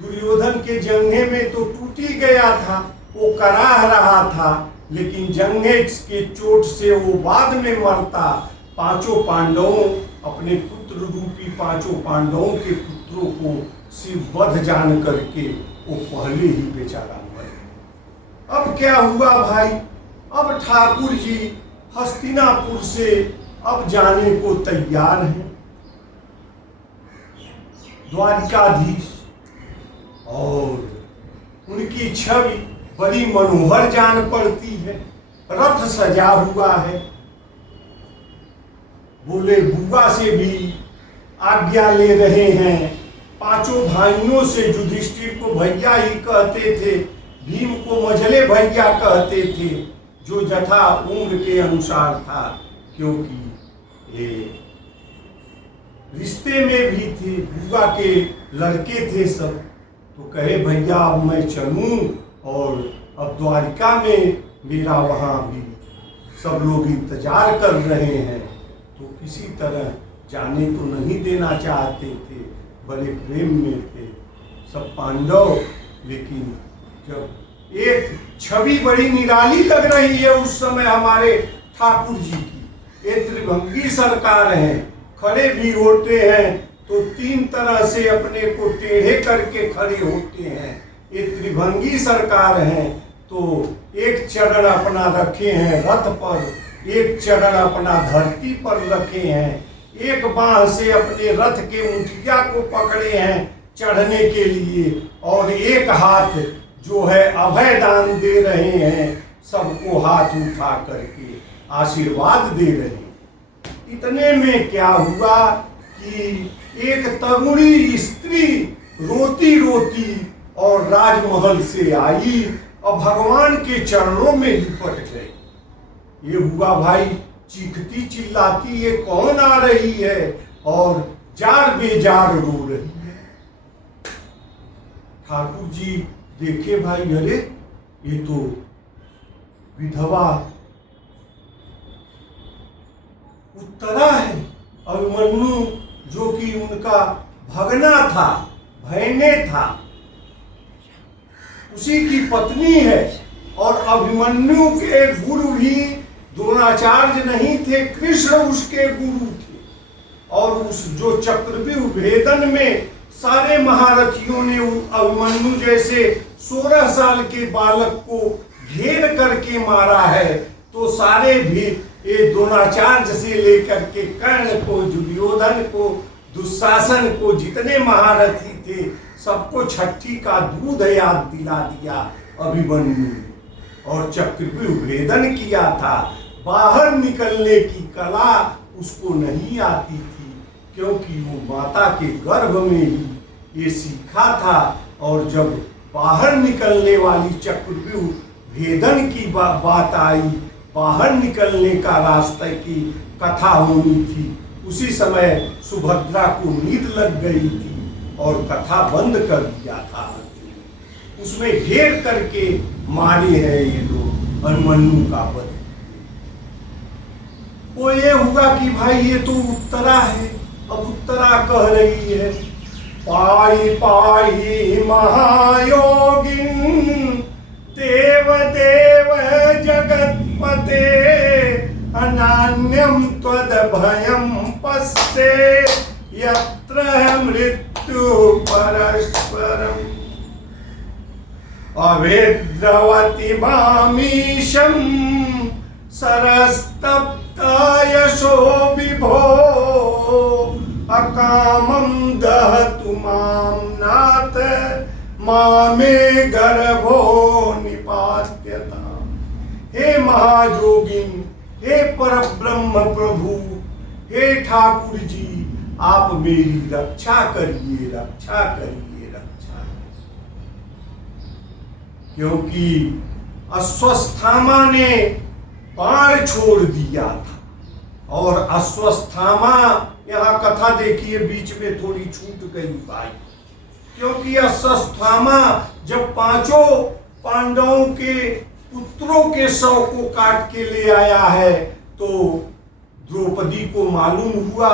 दुर्योधन के जंघे में तो टूट ही गया था, वो कराह रहा था, लेकिन जंघे के चोट से वो बाद में मरता। पांचों पांडवों, अपने पुत्र रूपी पांचों पांडवों के पुत्रों को शिव वध जान करके वो पहले ही बेचारा मर गया। अब क्या हुआ भाई, अब ठाकुर जी हस्तिनापुर से अब जाने को तैयार हैं, द्वारिकाधीश, और उनकी छवि बड़ी मनोहर जान पड़ती है। रथ सजा हुआ है, बोले बुआ से भी आज्ञा ले रहे हैं। पांचों भाइयों से युधिष्ठिर को भैया ही कहते थे, भीम को मझले भैया कहते थे, जो जथा उम्र के अनुसार था, क्योंकि ये रिश्ते में भी थे, बुआ के लड़के थे सब। तो कहे भैया अब मैं चलूं, और अब द्वारिका में मेरा वहाँ भी सब लोग इंतजार कर रहे हैं। तो किसी तरह जाने तो नहीं देना चाहते थे, बड़े प्रेम में थे सब पांडव। लेकिन जब एक छवि बड़ी निराली लग रही है उस समय हमारे ठाकुर जी की, ये त्रिभंगी सरकार है, खड़े भी होते हैं तो तीन तरह से अपने को टेढ़े करके खड़े होते हैं। ये त्रिभंगी सरकार है, तो एक चरण अपना रखे हैं रथ पर, एक चरण अपना धरती पर रखे हैं, एक बांह से अपने रथ के मुठिया को पकड़े हैं चढ़ने के लिए, और एक हाथ जो है अभय दान दे रहे हैं, सबको हाथ उठा करके आशीर्वाद दे रहे हैं। इतने में क्या हुआ कि एक तरुणी स्त्री रोती रोती और राजमहल से आई और भगवान के चरणों में लिपट गई। ये हुआ भाई, चीखती चिल्लाती ये कौन आ रही है, और जार बेजार रो रही है। ठाकुर जी देखे भाई, अरे ये तो विधवा उत्तरा है, अभिमन्यु जो कि उनका भगना था, भैने था, उसी की पत्नी है। और अभिमन्यु के गुरु भी द्रोणाचार्य नहीं थे, कृष्ण उसके गुरु थे। और उस जो चक्रव्यूह भेदन में सारे महारथियों ने अभिमन्यु जैसे 16 साल के बालक को घेर करके मारा है, तो सारे भी ये द्रोणाचार्य से लेकर के कर्ण को, दुर्योधन को, दुशासन को, जितने महारथी थे सबको छठी का दूध याद दिला दिया अभिमन्यु ने। और चक्रव्यूह भेदन किया था, बाहर निकलने की कला उसको नहीं आती थी, क्योंकि वो माता के गर्भ में ही ये सीखा था। और जब बाहर निकलने वाली चक्रव्यूह भेदन की बात आई, बाहर निकलने का रास्ते की कथा होनी थी, उसी समय सुभद्रा को नींद लग गई थी और कथा बंद कर दिया था। उसमें घेर करके मारे हैं ये लोग अभिमन्यु का वध। वो ये हुआ कि भाई ये तो उत्तरा है। अब उत्तरा कह रही है, पाई पाई महायोगिन देव देव जगतपते, अनान्यम त्वद भयम पस्ते, यत्र मृत्यु परस्परम, अवेद्रवति मामीशं सरस्तप्ता यशो विभो, अकामं दहतु मां नाथ, मामे गर्भो निपात्यता। हे महायोगिन, हे परब्रह्म प्रभु, हे ठाकुर जी, आप मेरी रक्षा करिए, रक्षा करिए, रक्षा करिए। क्योंकि अश्वत्थामा ने बाण छोड़ दिया था, और अश्वत्थामा, यहाँ कथा देखिए बीच में थोड़ी छूट गई भाई, क्योंकि अश्वत्थामा जब पांचों पांडवों के पुत्रों के शव को काट के ले आया है, तो द्रौपदी को मालूम हुआ,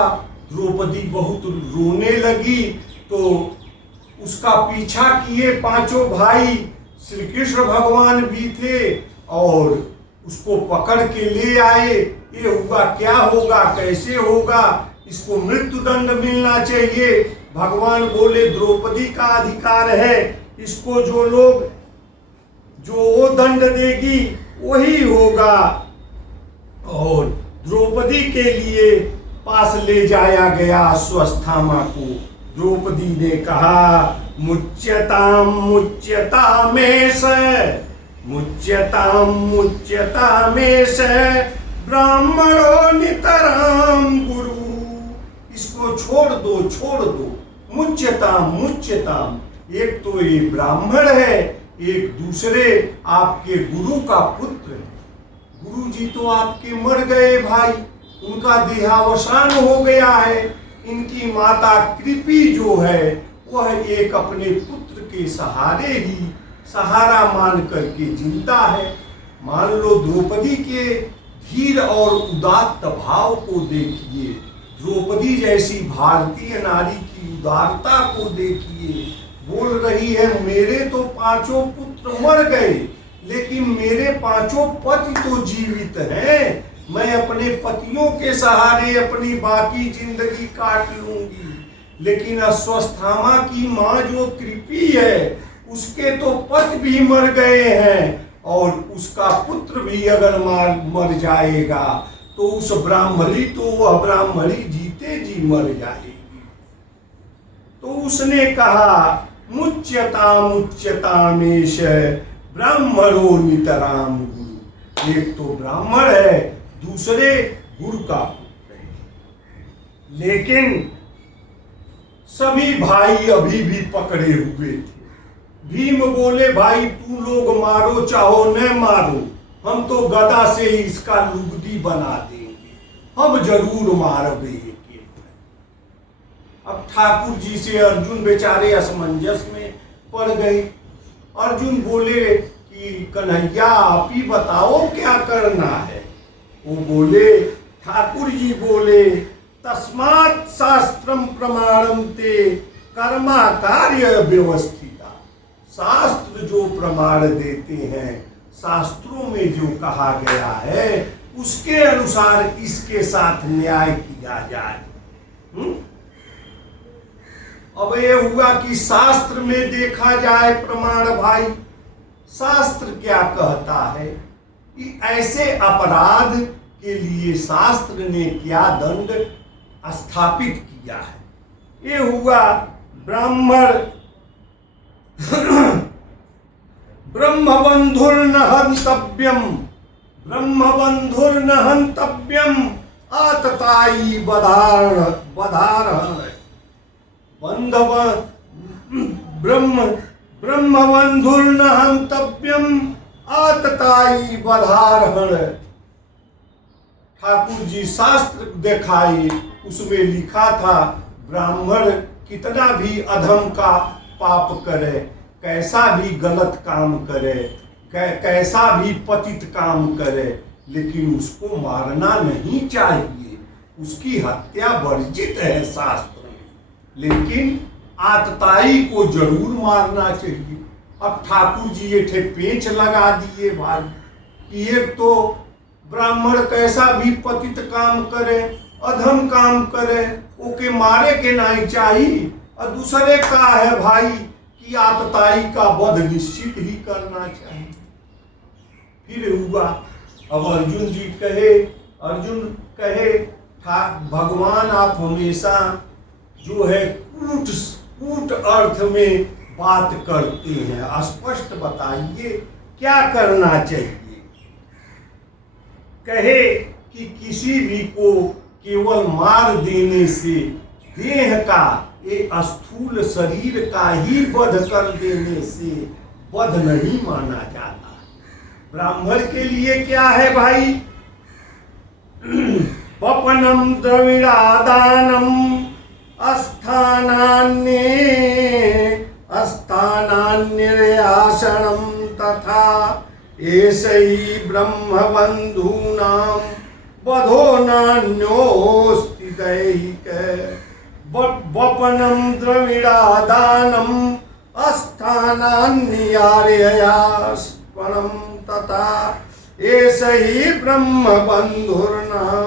द्रौपदी बहुत रोने लगी। तो उसका पीछा किए पांचों भाई, श्री कृष्ण भगवान भी थे, और उसको पकड़ के ले आए। ये हुआ, क्या होगा, कैसे होगा, इसको मृत्यु दंड मिलना चाहिए। भगवान बोले द्रौपदी का अधिकार है, इसको जो वो दंड देगी वही होगा। और द्रौपदी के लिए पास ले जाया गया अश्वत्थामा को। द्रौपदी ने कहा, मुच्यताम मुच्यतामेष, मुच्यताम मुच्यतामेष, ब्राह्मणो नितराम गुरु। इसको छोड़ दो, छोड़ दो। मुच्यताम मुच्यताम, एक तो ये ब्राह्मण है, एक दूसरे आपके गुरु का पुत्र है। गुरु जी तो आपके मर गए भाई, उनका देहावसान हो गया है। इनकी माता कृपी जो है वह एक अपने पुत्र के सहारे ही सहारा मान करके जिंदा है। मान लो द्रौपदी के धीर और उदात्त भाव को देखिए, द्रौपदी जैसी भारतीय नारी की उदारता को देखिए। बोल रही है, मेरे तो पांचों पुत्र मर गए, लेकिन मेरे पांचों पति तो जीवित हैं। मैं अपने पतियों के सहारे अपनी बाकी जिंदगी काट लूंगी। लेकिन अश्वत्थामा की माँ जो कृपी है, उसके तो पति भी मर गए हैं, और उसका पुत्र भी अगर मर जाएगा तो उस ब्राह्मणी, तो वह ब्राह्मणी जीते जी मर जाएगी। तो उसने कहा, मुच्यताम मुच्यतामेष, ब्राह्मणो नितराम गुरु। एक तो ब्राह्मण है, दूसरे गुरु का पुत्र है। लेकिन सभी भाई अभी भी पकड़े हुए थे। भीम बोले, भाई तू लोग मारो चाहो न मारो, हम तो गदा से ही इसका लुगदी बना देंगे, हम जरूर मारबे। अब ठाकुर जी से अर्जुन बेचारे असमंजस में पड़ गए। अर्जुन बोले कि कन्हैया आप ही बताओ क्या करना है। वो बोले, ठाकुर जी बोले, तस्मात् शास्त्रम प्रमाणम ते कर्मा कार्य व्यवस्थिता। शास्त्र जो प्रमाण देते हैं, शास्त्रों में जो कहा गया है, उसके अनुसार इसके साथ न्याय किया जाए। अब ये हुआ कि शास्त्र में देखा जाए प्रमाण भाई। शास्त्र क्या कहता है कि ऐसे अपराध के लिए शास्त्र ने क्या दंड स्थापित किया है। ये हुआ ब्राह्मण ब्रह्मबंधुर्न हन्तव्यम, ब्रह्मबंधुर्न हन्तव्यम, आततायी बधारहण। ब्रह्मबंधुर्न हन्तव्यम, आततायी बधारहण। ठाकुर जी शास्त्र दिखाए, उसमें लिखा था ब्राह्मण कितना भी अधम का पाप करे, कैसा भी गलत काम करे, कैसा भी पतित काम करे, लेकिन उसको मारना नहीं चाहिए, उसकी हत्या वर्जित है शास्त्र में, लेकिन आतताई को जरूर मारना चाहिए। अब ठाकुर जी ये ठे पेंच लगा दिए भाई कि एक तो ब्राह्मण कैसा भी पतित काम करे, अधम काम करे, ओके मारे के नहीं चाहिए, और दूसरे का है भाई कि आतताई का वध निश्चित ही करना चाहिए। फिर हुआ, अब अर्जुन कहे भगवान आप हमेशा जो है कूट अर्थ में बात करते हैं, स्पष्ट बताइए क्या करना चाहिए। कहे कि किसी भी को केवल मार देने से देह का, ये स्थूल शरीर का ही वध कर देने से वध नहीं माना जाता। ब्राह्मण के लिए क्या है भाई? पपनम द्रविड़ादानम स्थानान्यर्यासनम तथा ऐसै ब्रह्मबंधूनां वधो नान्योस्ति दैहिक। वपनम द्रविड़ादानम स्थानान्यर्यासनम तथा ऐसै ब्रह्मबंधूनां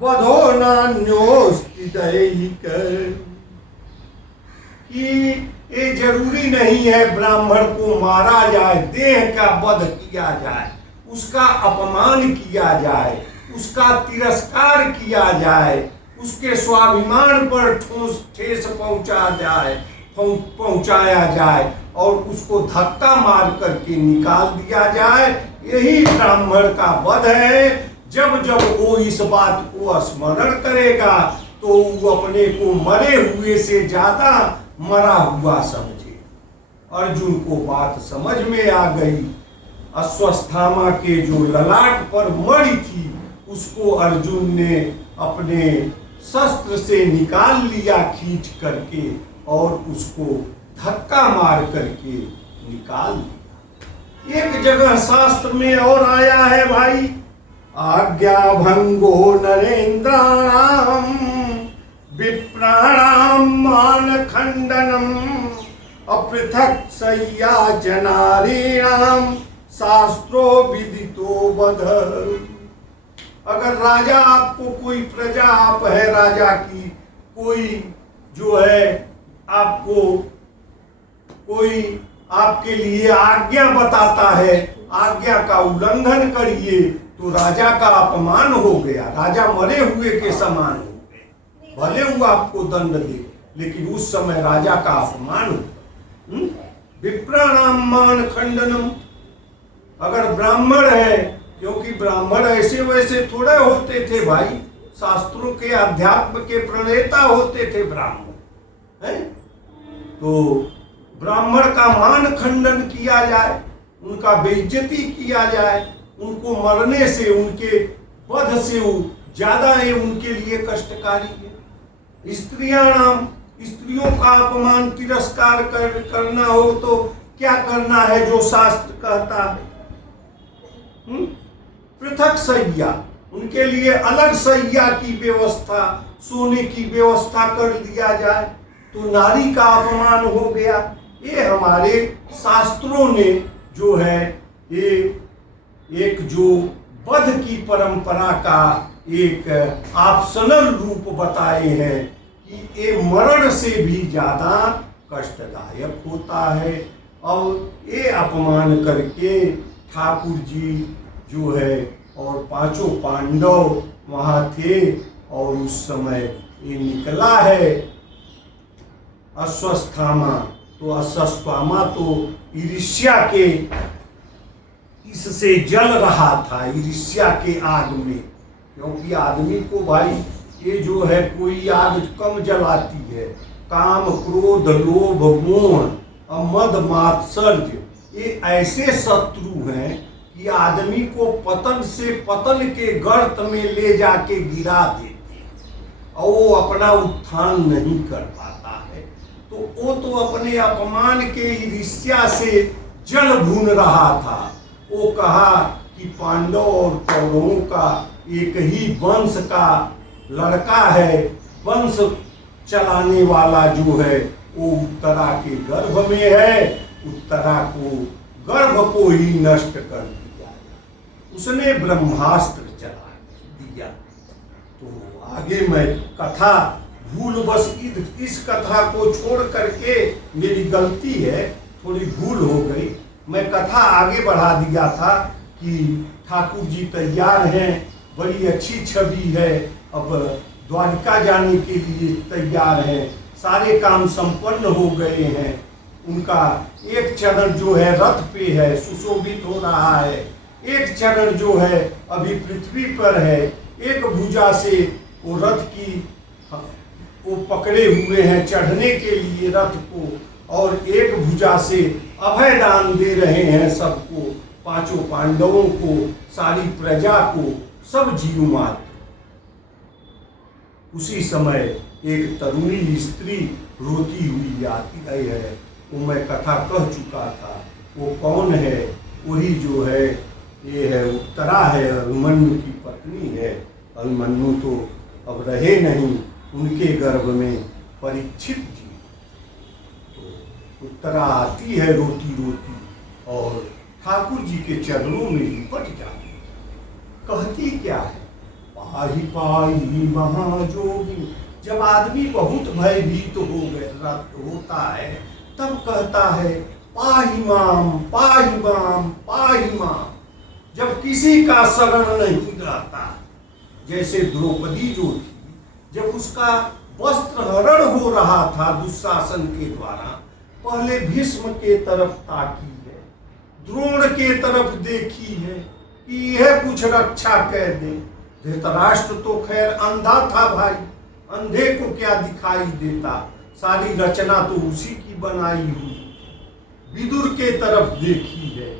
वधो नान्योस्ति दैहिक। कि ये जरूरी नहीं है ब्राह्मण को मारा जाए, देह का वध किया जाए, उसका अपमान किया जाए, उसका तिरस्कार किया जाए, उसके स्वाभिमान पर ठेस पहुंचाया जाए और उसको धक्का मार करके निकाल दिया जाए। यही ब्राह्मण का वध है। जब जब वो इस बात को स्मरण करेगा तो वो अपने को मरे हुए से ज्यादा मरा हुआ समझे। अर्जुन को बात समझ में आ गई। अश्वत्थामा के जो ललाट पर मणि थी उसको अर्जुन ने अपने शस्त्र से निकाल लिया खींच करके और उसको धक्का मार करके निकाल दिया। एक जगह शास्त्र में और आया है भाई, आज्ञा भंगो नरेंद्राणाम विप्राणाम मान खंडनम अपृथक सय्या जनारीणाम शास्त्रो विदितो वध। अगर राजा आपको कोई प्रजा, आप है राजा की, कोई जो है आपको कोई आपके लिए आज्ञा बताता है, आज्ञा का उल्लंघन करिए तो राजा का अपमान हो गया, राजा मरे हुए के समान हो गए। भले वो आपको दंड दे लेकिन उस समय राजा का अपमान हो। विप्राणाम मान खंडनम। अगर ब्राह्मण है, क्योंकि ब्राह्मण ऐसे वैसे थोड़े होते थे भाई, शास्त्रों के अध्यात्म के प्रणेता होते थे ब्राह्मण है। तो ब्राह्मण का मान खंडन किया जाए, उनका बेइज्जती किया जाए, उनको मरने से, उनके वध से ज्यादा ये उनके लिए कष्टकारी है। स्त्रियों का अपमान तिरस्कार करना हो तो क्या करना है जो शास्त्र कहता है? पृथक सैया, उनके लिए अलग सैया की व्यवस्था, सोने की व्यवस्था कर दिया जाए तो नारी का अपमान हो गया। ये हमारे शास्त्रों ने जो है ये एक जो वध की परंपरा का एक ऑप्शनल रूप बताए हैं कि ये मरण से भी ज्यादा कष्टदायक होता है। और ये अपमान करके ठाकुर जी जो है और पांचों पांडव वहाँ थे और उस समय ये निकला है अश्वत्थामा। तो अश्वत्थामा तो ईर्ष्या के इससे जल रहा था, ईर्ष्या के आग में। क्योंकि आदमी को भाई ये जो है कोई आग कम जलाती है, काम क्रोध लोभ मोह मद मात्सर्य, ये ऐसे शत्रु हैं कि आदमी को पतन से पतन के गर्त में ले जाके गिरा देते और वो अपना उत्थान नहीं कर पाता है। तो वो तो अपने अपमान के ईर्ष्या से जल भून रहा था। वो कहा कि पांडव और कौरवों का एक ही वंश का लड़का है, वंश चलाने वाला जो है वो उत्तरा के गर्भ में है, उत्तरा को गर्भ को ही नष्ट कर दिया, उसने ब्रह्मास्त्र चला दिया। तो आगे मैं कथा भूल बस इस कथा को छोड़ करके, मेरी गलती है, थोड़ी भूल हो गई, मैं कथा आगे बढ़ा दिया था कि ठाकुर जी तैयार हैं, बड़ी अच्छी छवि है, अब द्वारका जाने के लिए तैयार हैं, सारे काम संपन्न हो गए हैं। उनका एक चरण जो है रथ पे है, सुशोभित हो रहा है, एक चरण जो है अभी पृथ्वी पर है, एक भुजा से वो रथ की वो पकड़े हुए हैं चढ़ने के लिए रथ को, और एक भुजा से अभय दान दे रहे हैं सबको, पांचों पांडवों को, सारी प्रजा को, सब जीव मात्र। उसी समय एक तरुणी स्त्री रोती हुई आती आई है। वो मैं कथा कह चुका था। वो कौन है? वही जो है, ये है उत्तरा है, अभिमन्यु की पत्नी है। अभिमन्यु तो अब रहे नहीं, उनके गर्भ में परीक्षित जी। तो उत्तरा आती है रोती रोती और ठाकुर जी के चरणों में लिपट जाती है। कहती क्या है? पाही पाही महाजोगी। जब आदमी बहुत भयभीत हो गया होता है तब कहता है पाही माम पाही माम पाही माम। जब किसी का शरण नहीं रहता, जैसे द्रौपदी जो थी, जब उसका वस्त्र हरण हो रहा था दुशासन के द्वारा, पहले भीष्म के तरफ ताकी है, द्रोण के तरफ देखी है कि यह कुछ रक्षा कर दे। धृतराष्ट्र तो खैर अंधा था भाई, अंधे को क्या दिखाई देता, सारी रचना तो उसी की बनाई हुई। विदुर के तरफ देखी है,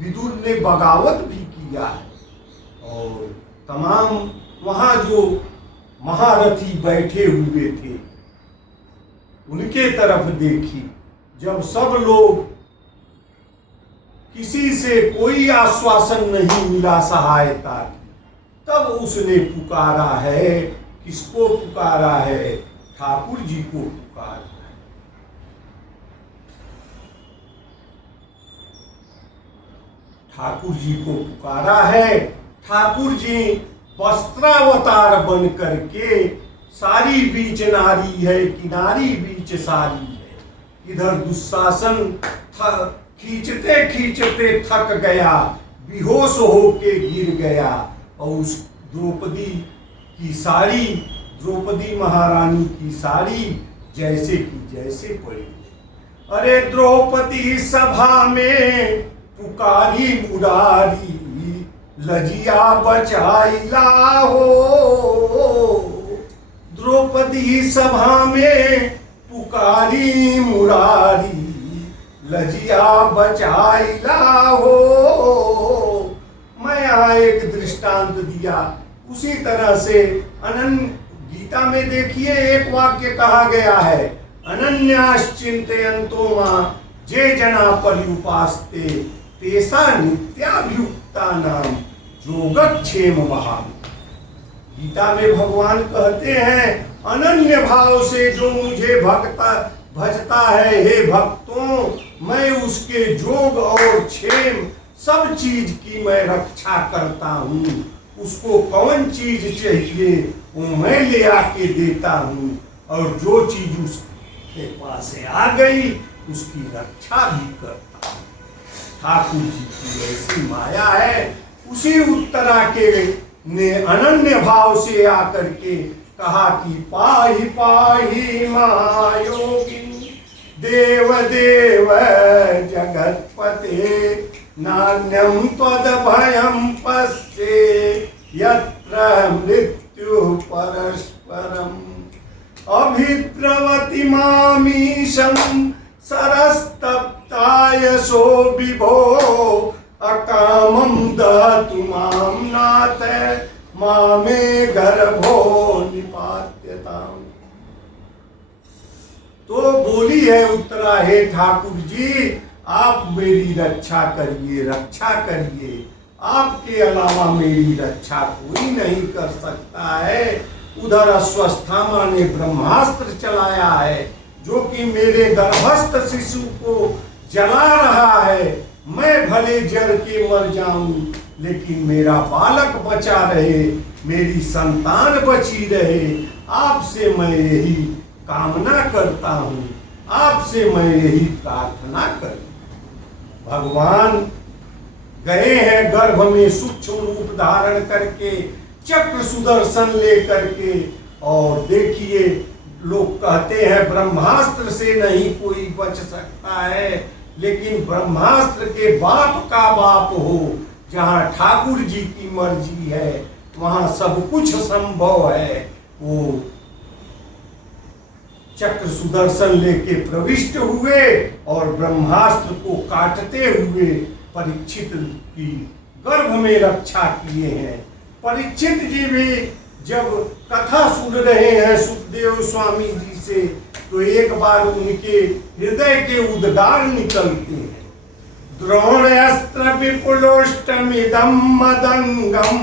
विदुर ने बगावत भी किया है। और तमाम वहां जो महारथी बैठे हुए थे उनके तरफ देखी। जब सब लोग, किसी से कोई आश्वासन नहीं मिला सहायता की, तब उसने पुकारा है। किसको पुकारा है? ठाकुर जी को पुकारा है। ठाकुर जी को पुकारा है। ठाकुर जी वस्त्रावतार बन करके, सारी बीच नारी है, किनारी बीच सारी है। इधर दुशासन खींचते खींचते थक गया, बेहोश होके गिर गया, और उस द्रौपदी की साड़ी, द्रौपदी महारानी की साड़ी जैसे की जैसे पड़ी। अरे द्रौपदी सभा में पुकारी मुरारी, लजिया बचाइला हो। द्रौपदी सभा में पुकारी मुरारी, लजिया बचाइला हो। मैं यहाँ एक दृष्टांत दिया। उसी तरह से अनन्य गीता में देखिए एक वाक्य कहा गया है, अनन्याश्चिन्तयन्तो मां जे जना पर्युपास्ते तेषा नित्याभियुक्तानां योगक्षेम वहामि। गीता में भगवान कहते हैं, अनन्य भाव से जो मुझे भजता है, हे भक्तों, मैं उसके जोग और क्षेम सब चीज की मैं रक्षा करता हूँ। उसको कौन चीज चाहिए वो मैं ले आके देता हूँ, और जो चीज उसके पास से आ गई उसकी रक्षा भी करता हूँ। ठाकुर जी की ऐसी माया है। उसी उत्तरा के ने अनन्य भाव से आकर के कहा कि पाहि पाहि महायोगिनी, देव देव जगत्पते, नान्यं त्वदभयं पश्ये यत्र मृत्यु परस्परम्। अभिद्रवति मामीशं सरस्तप्तायशो विभो, अकामं दहतु मां नाथ, मामे गर्भो निपात्यताम्। तो बोली है उत्तरा, हे ठाकुर जी, आप मेरी रक्षा करिए, रक्षा करिए। आपके अलावा मेरी रक्षा कोई नहीं कर सकता है। उधर अश्वस्थामा ने ब्रह्मास्त्र चलाया है, जो कि मेरे गर्भस्थ शिशु को जला रहा है। मैं भले जल के मर जाऊं, लेकिन मेरा बालक बचा रहे, मेरी संतान बची रहे। आपसे मैं यही कामना करता हूँ, आपसे मैं यही प्रार्थना करूँ। भगवान गए हैं गर्भ में सूक्ष्म रूप धारण करके, चक्र सुदर्शन ले करके। और देखिए, लोग कहते हैं ब्रह्मास्त्र से नहीं कोई बच सकता है, लेकिन ब्रह्मास्त्र के बाप का बाप हो, जहाँ ठाकुर जी की मर्जी है वहाँ सब कुछ संभव है। वो चक्र सुदर्शन लेके प्रविष्ट हुए और ब्रह्मास्त्र को काटते हुए परीक्षित की गर्भ में रक्षा किए हैं। परीक्षित जी भी जब कथा सुन रहे हैं सुखदेव स्वामी जी से, तो एक बार उनके हृदय के उद्गार निकलते हैं। द्रोणस्त्र विपुलोष्टमिदं मदंगम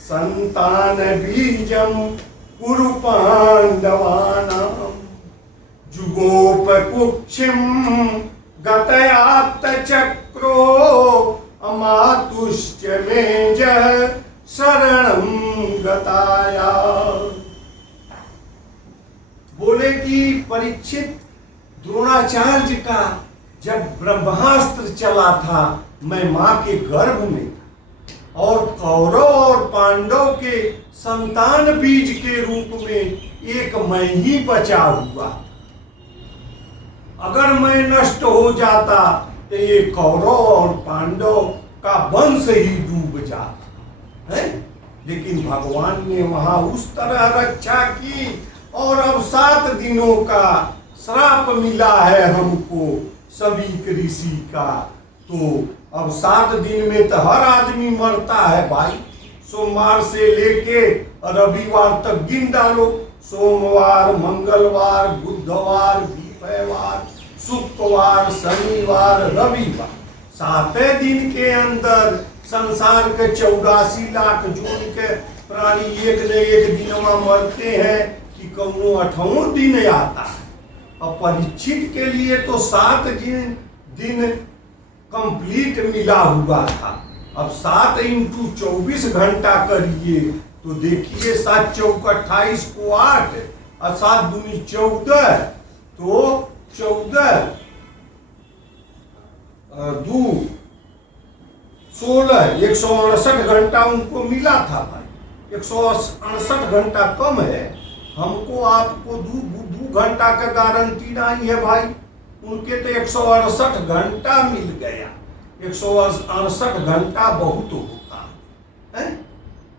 संतान बीजम कुरु पांडवानां जुगोपकुक्षिम गतयात्त चक्रो अमातुश्च मेज शरणं गताया। बोले कि परीक्षित, द्रोणाचार्य का जब ब्रह्मास्त्र चला था मैं मां के गर्भ में था और कौरव और पांडव के संतान बीज के रूप में एक मैं ही बचा हुआ। अगर मैं नष्ट हो जाता तो ये कौरव और पांडव का वंश ही डूब जाता है। लेकिन भगवान ने वहां उस तरह रक्षा की और अब 7 दिनों का श्राप मिला है हमको सभी ऋषि का। तो अब 7 दिन में तो हर आदमी मरता है भाई। सोमवार से लेके रविवार तक गिन डालो, सोमवार, मंगलवार, बुधवार, बीफवार, शुक्रवार, शनिवार, रविवार, 7 दिन के अंदर संसार के 84 लाख जोन के प्राणी एक न एक दिनवा मरते हैं कि कौनो 8वां दिन आता है। अब परीक्षित के लिए तो 7 दिन कंप्लीट मिला हुआ था। अब 7 × 24 घंटा करिए तो देखिए 7 चौक 28 को 8 और 7 दूनी 14, तो 14 2 16 168 घंटा उनको मिला था भाई। 168 घंटा कम है, हमको आपको 2 घंटा का गारंटी नहीं है भाई। उनके तो 168 घंटा मिल गया। 168 घंटा बहुत होता है।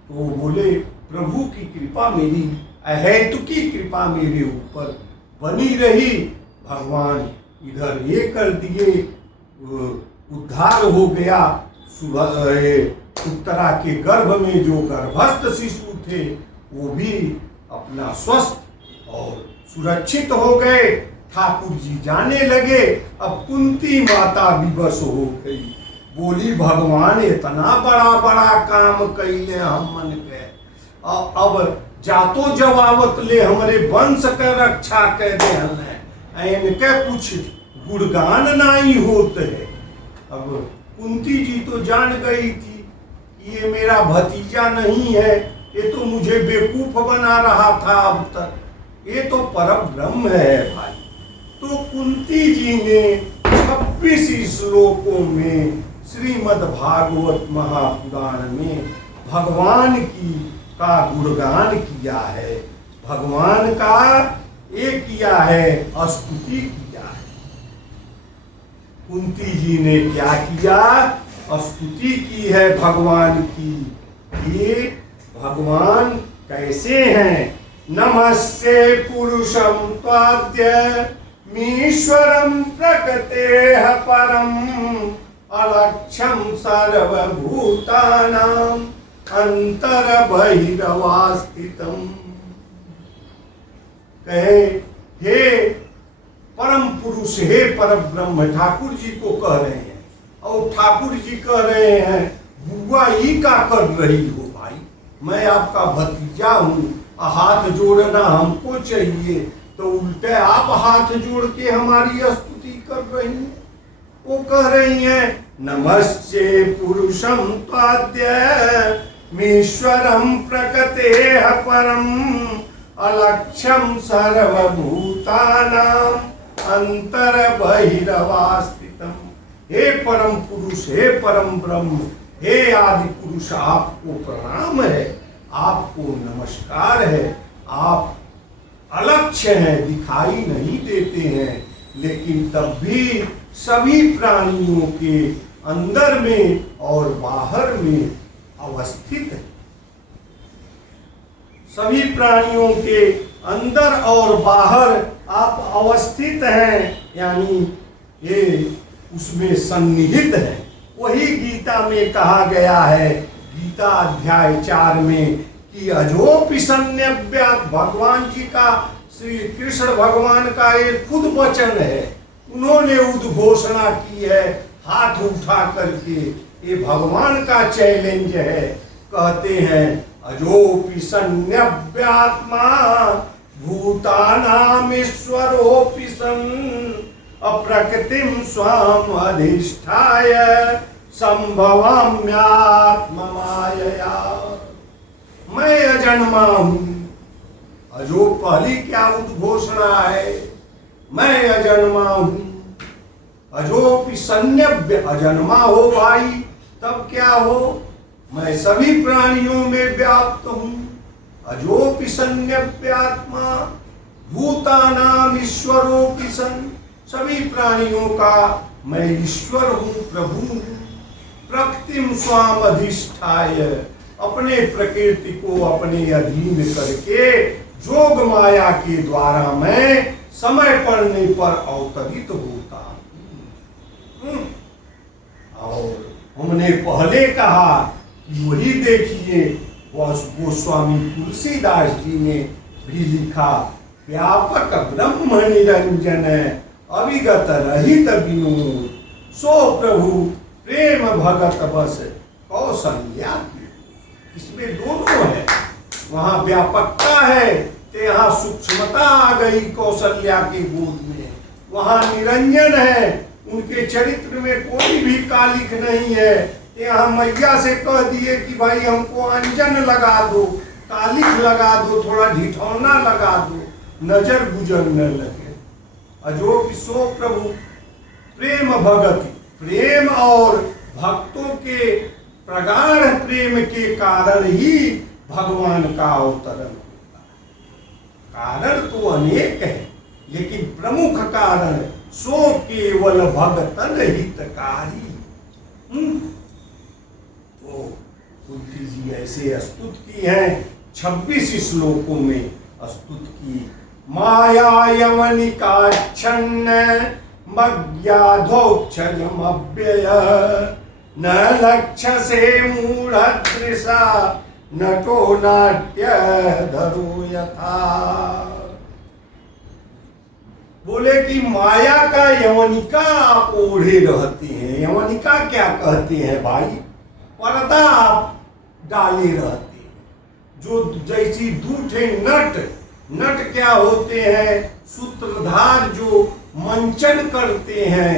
तो बोले प्रभु की कृपा मेरी अहेतुकी कृपा मेरे ऊपर बनी रही। भगवान इधर ये कर दिए, उद्धार हो गया। उत्तरा के गर्भ में जो गर्भस्थ शिशु थे वो भी अपना स्वस्थ और सुरक्षित हो गए। ठाकुर जी जाने लगे। अब कुंती माता विवश हो गई, बोली भगवान इतना बड़ा बड़ा काम कैले हम मन के, अब जातो जवावत ले हमारे वंश के रक्षा कर दे हैं, इनके कुछ गुणगान नहीं होते है। अब कुंती जी तो जान गई थी कि ये मेरा भतीजा नहीं है, ये तो मुझे बेवकूफ बना रहा था अब तक, ये तो परम ब्रह्म है भाई। तो कुंती जी ने 26 श्लोकों में श्रीमद् भागवत महापुराण में भगवान की का गुणगान किया है, भगवान का ये किया है, स्तुति किया है। कुंती जी ने क्या किया? स्तुति की है भगवान की। ये भगवान कैसे हैं? नमस्ते पुरुषं त्वाद्य मीश्वरं प्रकृतेः परम अलक्ष्यं सर्वभूतानां अंतर्बहिर्वस्थितम्। कहे हे परम पुरुष, हे परम ब्रह्म, ठाकुर जी को कह रहे हैं। और ठाकुर जी कह रहे हैं बुआ ही का कर रही हो भाई, मैं आपका भतीजा हूँ, हाथ जोड़ना हमको चाहिए, तो उल्टे आप हाथ जोड़ के हमारी स्तुति कर रही हैं। वो कह रही हैं नमस्ते पुरुषं त्वाद्य मीश्वरं प्रकृतेः परम अलक्ष्यं सर्वभूतानां अंतर्बहिर्वस्थितम्। हे परम पुरुष, हे परम ब्रह्म, हे आदि पुरुष, आपको प्रणाम है, आपको नमस्कार है। आप अलक्ष्य हैं, दिखाई नहीं देते हैं, लेकिन तब भी सभी प्राणियों के अंदर में और बाहर में अवस्थित है। सभी प्राणियों के अंदर और बाहर आप अवस्थित हैं, यानी ये उसमें सन्निहित है। वही गीता में कहा गया है, गीता अध्याय 4 में, कि अजोपि सन्न्यव्यात्, भगवान जी का, श्री कृष्ण भगवान का ये खुद वचन है। उन्होंने उद्घोषणा की है हाथ उठा करके, ये भगवान का चैलेंज है। कहते हैं अजोपि सन्न्यव्यात्मा भूतानाम ईश्वरोपि सन् अप्रकृतिम स्वाम अधिष्ठाय संभवाम्यात्म मायया। मैं अजन्मा हूँ। अजो पहली क्या उद्घोषणा है, मैं अजन्मा हूँ। अजोपि सन्न्यव्य, अजन्मा हो भाई तब क्या हो, मैं सभी प्राणियों में व्याप्त हूँ। अजोपि सन्न्यव्यात्मा भूतानाम ईश्वरोपि सन्, सभी प्राणियों का मैं ईश्वर हूँ, प्रभु हूँ। प्रकृतिम स्वाम अधिष्ठाय, अपने प्रकृति को अपने अधीन करके जोग माया के द्वारा मैं समय पड़ने पर अवतरित होता हूँ। और हमने पहले कहा कि वही देखिए, गोस्वामी तुलसीदास जी ने भी लिखा, व्यापक ब्रह्म निरंजन अविगत रहित विनोद, सो प्रभु प्रेम भगत बस कौशल्या की। इसमें दोनों है, वहां व्यापकता है तो यहाँ सूक्ष्मता आ गई कौशल्या के गोद में। वहां निरंजन है, उनके चरित्र में कोई भी कालिख नहीं है। यहाँ मैया से कह दिए कि भाई हमको अंजन लगा दो, कालिख लगा दो, थोड़ा ढिठौना लगा दो, नजर गुजरने लगे। अजोपि सो प्रभु प्रेम भगति, प्रेम और भक्तों के प्रगाढ़ प्रेम के कारण ही भगवान का अवतरण होता है। कारण तो अनेक है, लेकिन प्रमुख कारण सो केवल भगतन हितकारी। तो कुंती जी ऐसे स्तुत की है, 26 श्लोकों में स्तुत की। माया यमनिकाच्छन्न मज्ञाधोक्षजमव्यय, न लक्ष्य से मूढ़दृशा नटो नाट्य धरो यथा। बोले कि माया का यवनिका आप ओढ़े रहते हैं। यवनिका क्या कहते हैं भाई, पर्दा आप डाले रहते हैं। जो जैसी दूठे नट, नट क्या होते हैं, सूत्रधार जो मंचन करते हैं,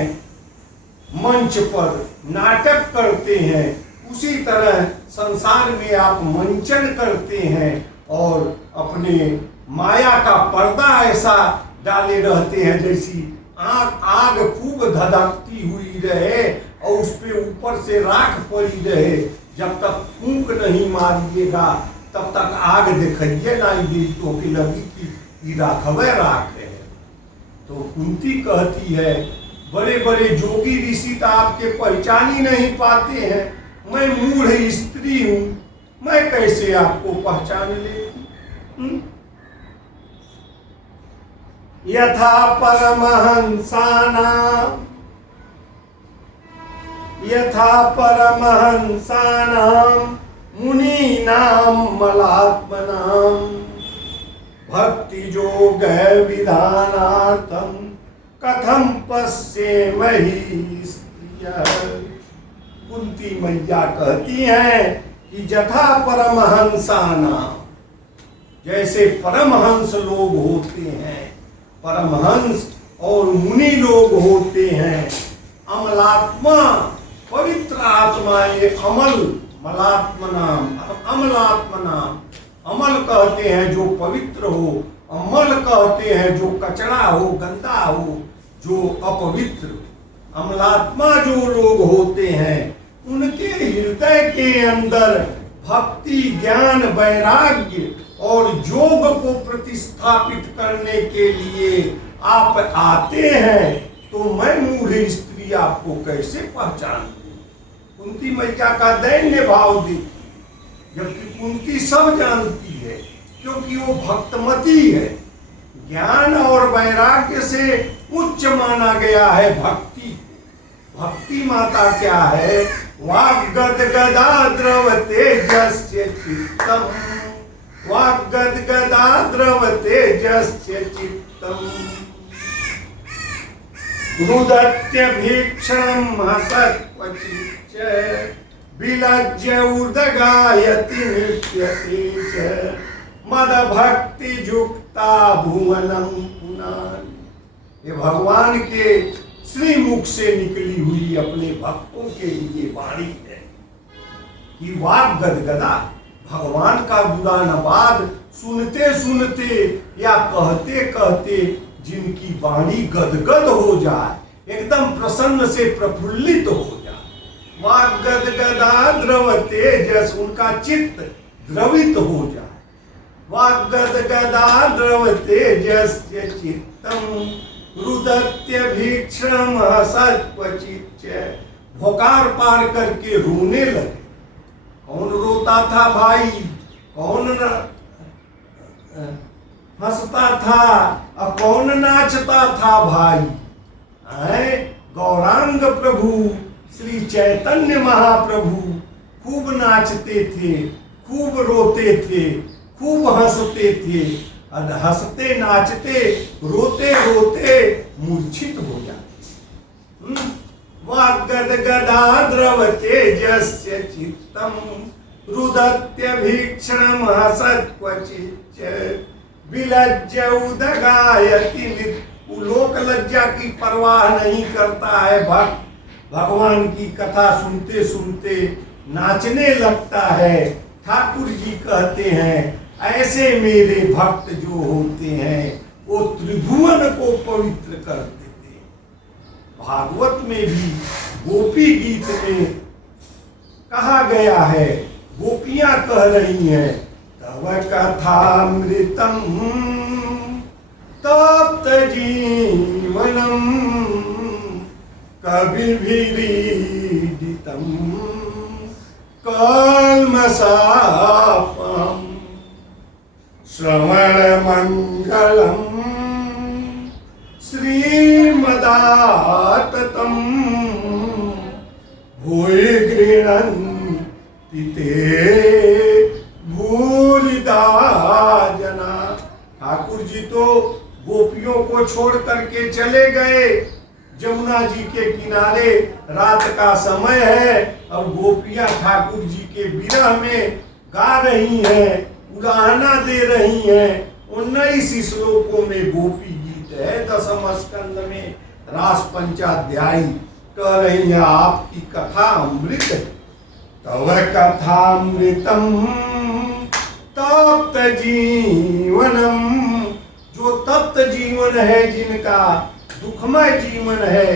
मंच पर नाटक करते हैं, उसी तरह संसार में आप मंचन करते हैं और अपने माया का पर्दा ऐसा डाले रहते हैं जैसी आग खूब धधकती हुई रहे और उस पे ऊपर से राख पड़ी रहे। जब तक फूंक नहीं मारिएगा तब तक आग दिखाइए ना दी, तो कि लगी कि राखवे राख है। तो कुंती कहती है, बड़े बड़े जोगी ऋषि तो आपके पहचान ही नहीं पाते हैं, मैं मूढ़ स्त्री हूं, मैं कैसे आपको पहचान लेती। यथा परमहंसानां मुनीनां मलात्मनां भक्ति योग विधानार्थं कथम पश्येमहि स्त्रियः। कुंती मैया कहती हैं कि यथा परमहंसाना, जैसे परमहंस लोग होते हैं, परमहंस और मुनि लोग होते हैं, अमलात्मा पवित्र आत्मा, ये अमल, मलात्मनाम अमलात्मनाम, अमल कहते हैं जो पवित्र हो, अमल कहते हैं जो कचरा हो, गंदा हो, जो अपवित्र। अमलात्मा जो लोग होते हैं उनके हृदय के अंदर भक्ति, ज्ञान, वैराग्य और योग को प्रतिस्थापित करने के लिए आप आते हैं, तो मैं मूढ़ स्त्री आपको कैसे पहचान दूं। कुंती मैया का दैन्य भाव देखिए, जबकि कुंती सब जानती है क्योंकि वो भक्तमती है, ज्ञान और वैराग्य से उच्च माना गया है भक्ति। भक्ति माता क्या है? वाग्गद गदा द्रव तेजस्य चित्तम, वाग्गद गदा द्रव तेजस्य चित्तम, रुदत्य भीक्षणम हसत्वचिच्च, विलज्य उदगायति नित्यते च, मद भक्ति युक्ता भुवनम पुनान। ये भगवान के श्री मुख से निकली हुई अपने भक्तों के लिए वाणी है कि वाक गदगदा, भगवान का बुरा नवाद सुनते सुनते या कहते कहते जिनकी वाणी गदगद हो जाए, एकदम प्रसन्न से प्रफुल्लित हो जाए। वाक गदगदा द्रव तेजस, उनका चित्त द्रवित हो जाए। वाक गदगदा द्रव तेजस्य चित्तम, रुदत्य भीक्षणम हसत्वचिच्च, भोकार पार करके रोने लगे। कौन रोता था भाई? कौन हंसता था और कौन नाचता था भाई? गौरांग प्रभु श्री चैतन्य महाप्रभु खूब नाचते थे, खूब रोते थे, खूब हंसते थे, हंसते नाचते रोते रोते मूर्छित हो जाते। वाग्गदगदा द्रव तेजस्य चित्तम, रुदत्य भीक्षणम हसत्वचिच्च, विलज्य उदगायति नित्यते। लोक लज्जा की परवाह नहीं करता है भक्त, भगवान की कथा सुनते सुनते नाचने लगता है। ठाकुर जी कहते हैं ऐसे मेरे भक्त जो होते हैं वो त्रिभुवन को पवित्र कर देते हैं। भागवत में भी गोपी गीत में कहा गया है, गोपियां कह रही हैं, तव कथामृतम तप्त जीवनम कविभिरीडितम कल्मषापम श्रवण मंगलम श्रीमदाततम भूय गृह्णन्ति ते भूरिदा जना। ठाकुर जी तो गोपियों को छोड़ करके चले गए जमुना जी के किनारे, रात का समय है और गोपियां ठाकुर जी के विरह में गा रही हैं, उड़ाना दे रही हैं। 19 श्लोकों में गोपी गीत है, 10वें स्कंद में रास पंचाध्यायी कह रही है आपकी कथा अमृत है। तव कथामृतम तप्त जीवनम, जो तप्त जीवन है, जिनका दुखमय जीवन है,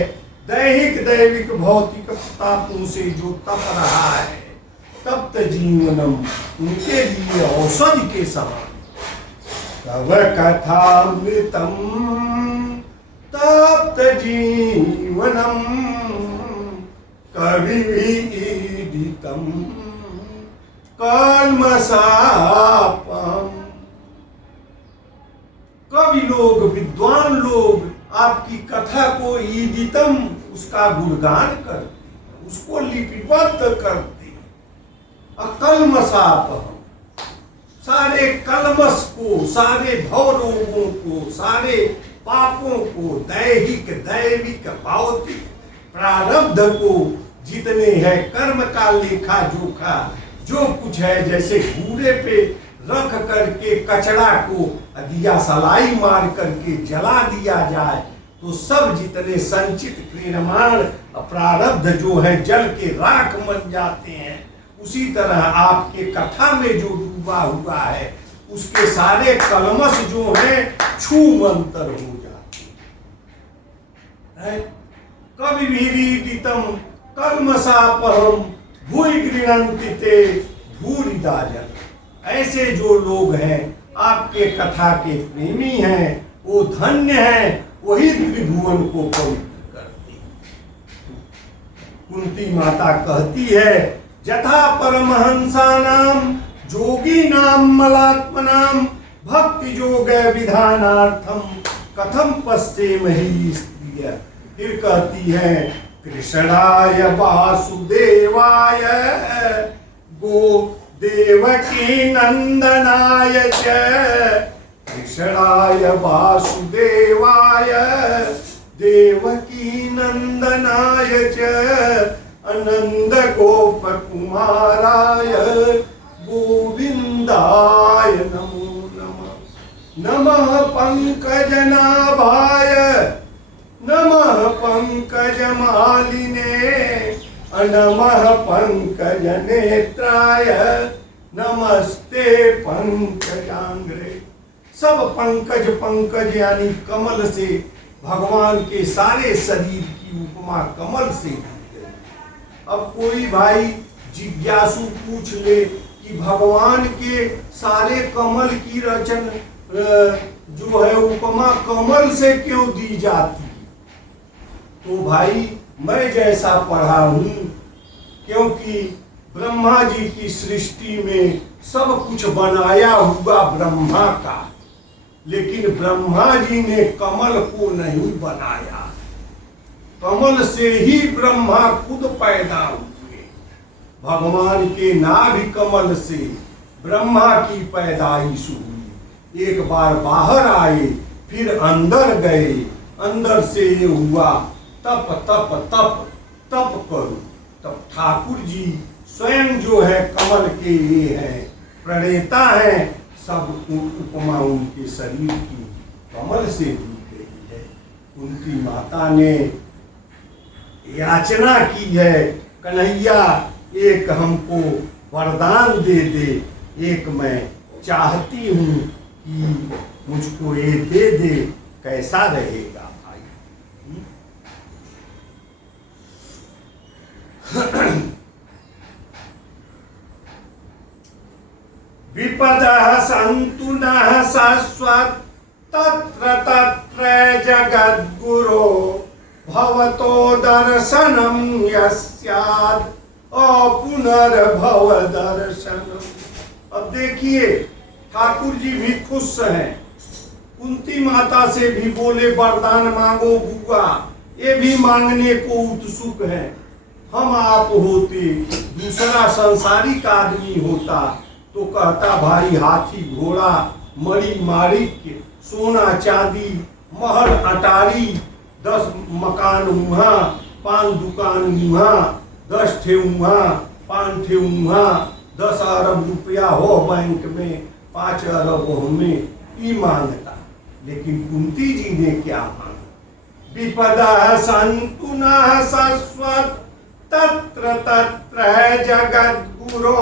दैहिक दैविक भौतिक तापों से जो तप रहा है, तप्त जीवनम, उनके लिए औषधि के समान। तव कथामृतम तप्त जीवनम कविभिरीडितम कल्मषापम। कवि लोग, विद्वान लोग आपकी कथा को ईदितम, उसका गुणगान करते, उसको लिपिबद्ध करते। अकल्मषापम, सारे कलमश को, सारे भव रोगों को, सारे पापों को, दैहिक दैविक भौतिक प्रारब्ध को, जितने हैं कर्म का लेखा जोखा जो कुछ है, जैसे घूरे पे रख करके कचरा को दिया सलाई मार करके जला दिया जाए तो सब जितने संचित क्रियमाण प्रारब्ध जो है जल के राख बन जाते हैं। उसी तरह आपके कथा में जो डूबा हुआ है उसके सारे कलमश जो हैं छू मंतर हो जाते हैं। कविभिरीडितम कल्मषापहम भूय गृह्णन्ति ते भूरिदा जन। ऐसे जो लोग हैं आपके कथा के प्रेमी हैं, वो धन्य हैं, वही त्रिभुवन को पवित्र करती। कुंती माता कहती है, यथा परमहंसानाम जोगी नाम मलात्मनाम भक्ति योग विधानार्थम कथम पश्चेमहि स्त्रिय। फिर कहती है कृष्णाय वासुदेवाय गो देवकी नंदनाय च। कृष्णाय वासुदेवाय देवकी नंदनाय च आनंद गोप कुमाराय गोविंदाय नमो नमः। नमः पंकजनाभाय नमः पंकजमालिने नमः पंकजनेत्राय नमस्ते पंकजांग्रे। सब पंकज पंकज यानी कमल से भगवान के सारे शरीर की उपमा कमल से दी गई। अब कोई भाई जिज्ञासु पूछ ले कि भगवान के सारे कमल की रचन जो है उपमा कमल से क्यों दी जाती? तो भाई मैं जैसा पढ़ा हूं, क्योंकि ब्रह्मा जी की सृष्टि में सब कुछ बनाया हुआ ब्रह्मा का, लेकिन ब्रह्मा जी ने कमल को नहीं बनाया। कमल से ही ब्रह्मा खुद पैदा हुए। भगवान के नाभि कमल से ब्रह्मा की पैदाइश हुई। एक बार बाहर आए, फिर अंदर गए, अंदर से ये हुआ तप तप तप तप करो। तब ठाकुर जी स्वयं जो है कमल के ये हैं, प्रणेता हैं। सब उपमा उनके शरीर की कमल से दी गई है। उनकी माता ने याचना की है, कन्हैया एक हमको वरदान दे दे, एक मैं चाहती हूँ कि मुझको ये दे दे, कैसा रहेगा भाई? विपदः सन्तु नः शाश्वत तत्र तत्र जगद्गुरो भवतो दर्शनम यस्याद् पुनर्भव दर्शनम। अब देखिए ठाकुर जी भी खुश हैं। कुंती माता से भी बोले वरदान मांगो बुआ, ये भी मांगने को उत्सुक है। हम आप होते, दूसरा संसारिक आदमी होता तो कहता भाई हाथी घोड़ा मरी मारिक सोना चांदी महल अटारी 10 मकान वहाँ, 5 दुकान वहाँ, 10 ठे वहाँ, 5 ठे वहाँ, 10 अरब रुपया हो बैंक में, 5 अरब हमें ई मांगता। लेकिन कुंती जी ने क्या मांगा? विपदा सन्तु नः शाश्वत तत्र तत्र जगद्गुरो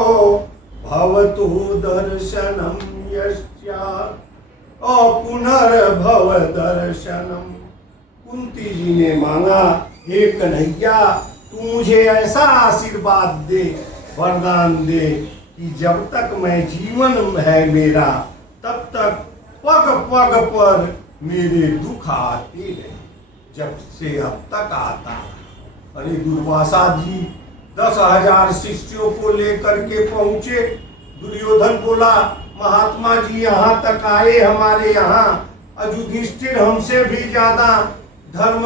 भवतो दर्शनम यस्यात् पुनर्भव दर्शनम। कुंती जी ने मांगा, हे कन्हैया तू मुझे ऐसा आशीर्वाद दे, वरदान दे कि जब तक मैं जीवन है मेरा, तब तक पग पग पर मेरे दुख आते रहे, जब से अब तक आता। अरे दुर्वासा जी 10,000 शिष्यों को लेकर के पहुंचे। दुर्योधन बोला महात्मा जी यहाँ तक आए हमारे यहाँ, युधिष्ठिर हमसे भी ज्यादा धर्म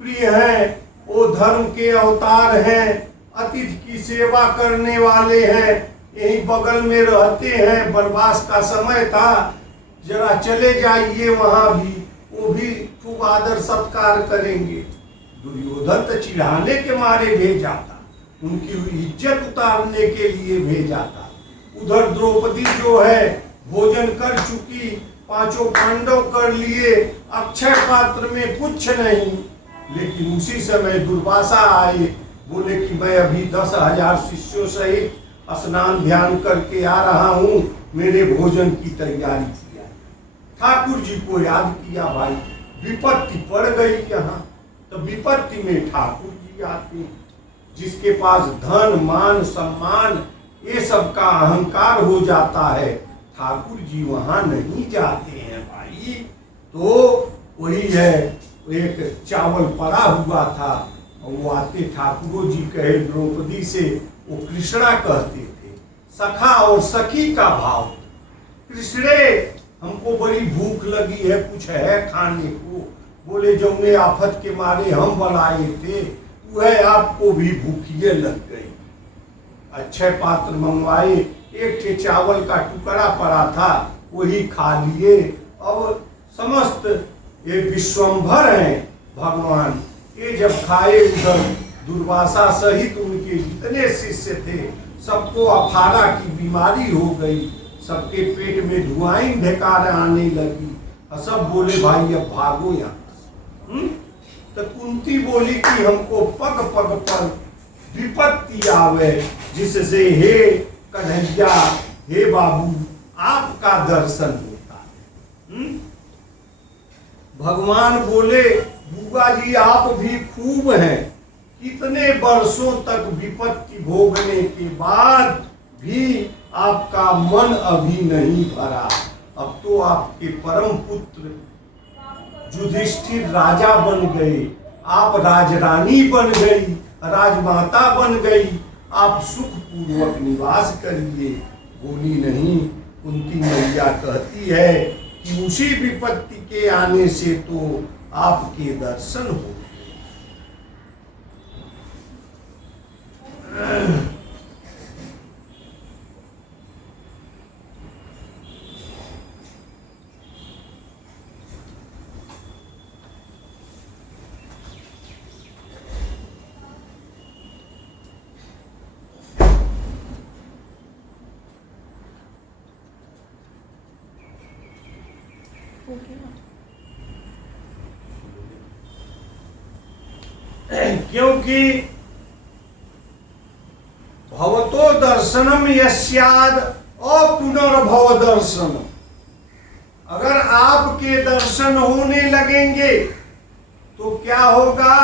प्रिय हैं, वो धर्म के अवतार हैं, अतिथि की सेवा करने वाले हैं, यही बगल में रहते हैं, वनवास का समय था, जरा चले जाइए वहां भी, वो भी खूब आदर सत्कार करेंगे। दुर्योधन तो चिढ़ाने के मारे भेजा था, उनकी इज्जत उतारने के लिए भेजा था। उधर द्रौपदी जो है भोजन कर चुकी, 5 पांडव कर लिए, अक्षय पात्र में कुछ नहीं। लेकिन उसी समय दुर्वासा आए, बोले कि मैं अभी 10,000 शिष्यों सहित स्नान ध्यान करके आ रहा हूँ, मेरे भोजन की तैयारी किया। ठाकुर जी को याद किया, भाई विपत्ति पड़ गई यहाँ, तो विपत्ति में ठाकुर जी आते हैं। जिसके पास धन मान सम्मान ये सब का अहंकार हो जाता है, ठाकुर जी वहां नहीं जाते हैं भाई। तो वही है, एक चावल पड़ा हुआ था, वो आते ठाकुर जी कहे द्रौपदी से, वो कृष्णा कहते थे, सखा और सखी का भाव। कृष्णे हमको बड़ी भूख लगी है, कुछ है खाने को। बोले जौने आफत के मारे हम बनाए थे वह आपको भी भूखिए लग गई। अच्छे पात्र मंगवाए, एक के चावल का टुकड़ा पड़ा था वही खा लिए। अब समस्त ये विश्वम्भर हैं भगवान, ये जब खाए उधर दुर्वासा सहित उनके जितने शिष्य थे सबको अफारा की बीमारी हो गई, सबके पेट में धुआं ढेकार आने लगी और सब बोले भाई अब भागो यहाँ। तो कुंती बोली कि हमको पग पग पर विपत्ति आवे, जिससे हे कन्हैया हे बाबू आपका दर्शन होता है। भगवान बोले बुआ जी आप भी खूब हैं, कितने वर्षों तक विपत्ति भोगने के बाद भी आपका मन अभी नहीं भरा। अब तो आपके परम पुत्र युधिष्ठिर राजा बन गए, आप राजरानी बन गई, राजमाता बन गई, आप सुख पूर्वक निवास करिए। बोली नहीं, कुंती मैया कहती है कि उसी विपत्ति के आने से तो आपके दर्शन हो। क्योंकि भवतो दर्शनम यस्याद अपुनर्भव दर्शनम, अगर आपके दर्शन होने लगेंगे तो क्या होगा?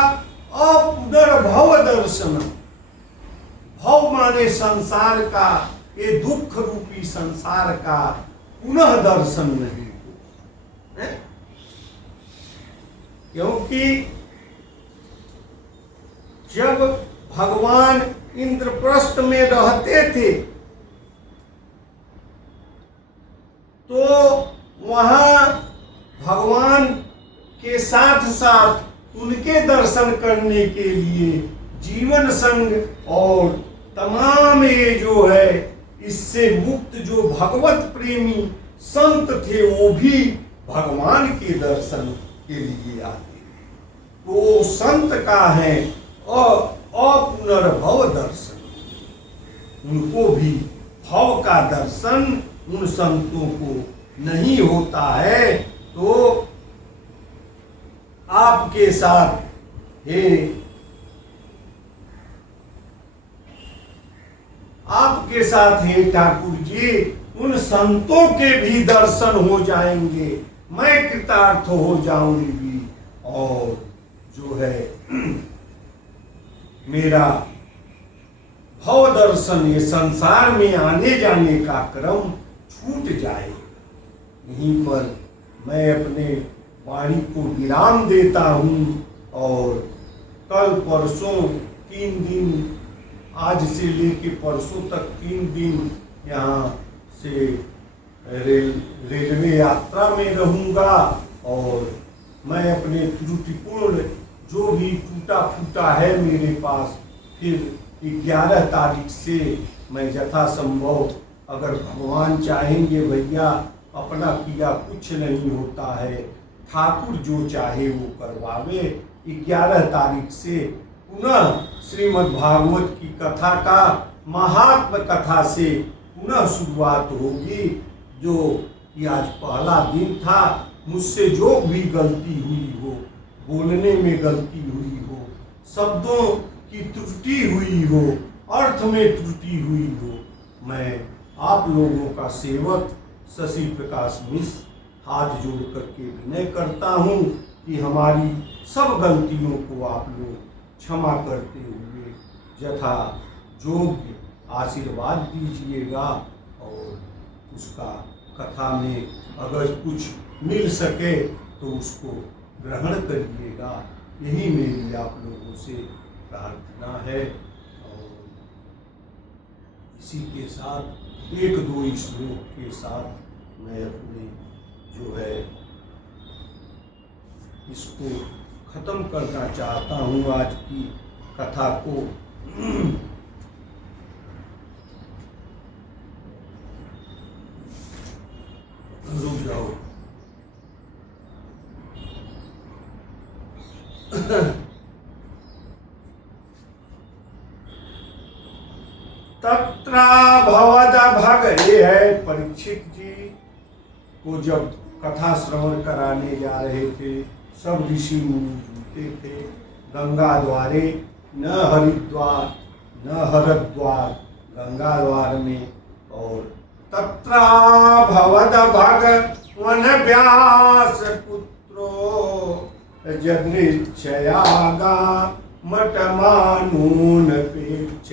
अपुनर्भव दर्शनम। भव माने संसार का, ये दुख रूपी संसार का पुनः दर्शन नहीं हो। क्योंकि जब भगवान इंद्रप्रस्थ में रहते थे तो वहां भगवान के साथ साथ उनके दर्शन करने के लिए जीवन संग और तमाम ये जो है इससे मुक्त जो भगवत प्रेमी संत थे वो भी भगवान के दर्शन के लिए आते। तो संत का है अपुनर्भव दर्शन, उनको भी भव का दर्शन उन संतों को नहीं होता है। तो आपके साथ हे ठाकुर जी उन संतों के भी दर्शन हो जाएंगे, मैं कृतार्थ हो जाऊंगी और जो है मेरा भव दर्शन ये संसार में आने जाने का क्रम छूट जाए। यहीं पर मैं अपने वाणी को विराम देता हूँ और कल परसों 3 दिन, आज से लेके परसों तक 3 दिन यहाँ से रेलवे यात्रा में रहूँगा और मैं अपने त्रुटिपूर्ण जो भी टूटा फूटा है मेरे पास, फिर 11 तारीख से मैं यथासंभव, अगर भगवान चाहेंगे भैया, अपना किया कुछ नहीं होता है, ठाकुर जो चाहे वो करवावे। 11 तारीख से पुनः श्रीमद् भागवत की कथा का, महात्म कथा से पुनः शुरुआत होगी। जो कि आज पहला दिन था, मुझसे जो भी गलती हुई हो, बोलने में गलती हुई हो, शब्दों की त्रुटि हुई हो, अर्थ में त्रुटि हुई हो, मैं आप लोगों का सेवक शशि प्रकाश मिश्र हाथ जोड़ करके विनय करता हूँ कि हमारी सब गलतियों को आप लोग क्षमा करते हुए यथा योग्य आशीर्वाद दीजिएगा और उसका कथा में अगर कुछ मिल सके तो उसको ग्रहण करिएगा। यही मेरी आप लोगों से प्रार्थना है। और इसी के साथ 1-2 श्लोक के साथ मैं अपने जो है इसको खत्म करना चाहता हूँ आज की कथा को। रुक जाओ। तत्रा भवद भग, ये है परीक्षित जी को जब कथा श्रवण कराने जा रहे थे, सब ऋषि मुनि जुटे थे गंगा द्वारे, न हरिद्वार न हरद्वार, गंगा द्वार में। और तत्रा भवद भग वन व्यास पुत्रो जदृच्छयागा मठमानून पेच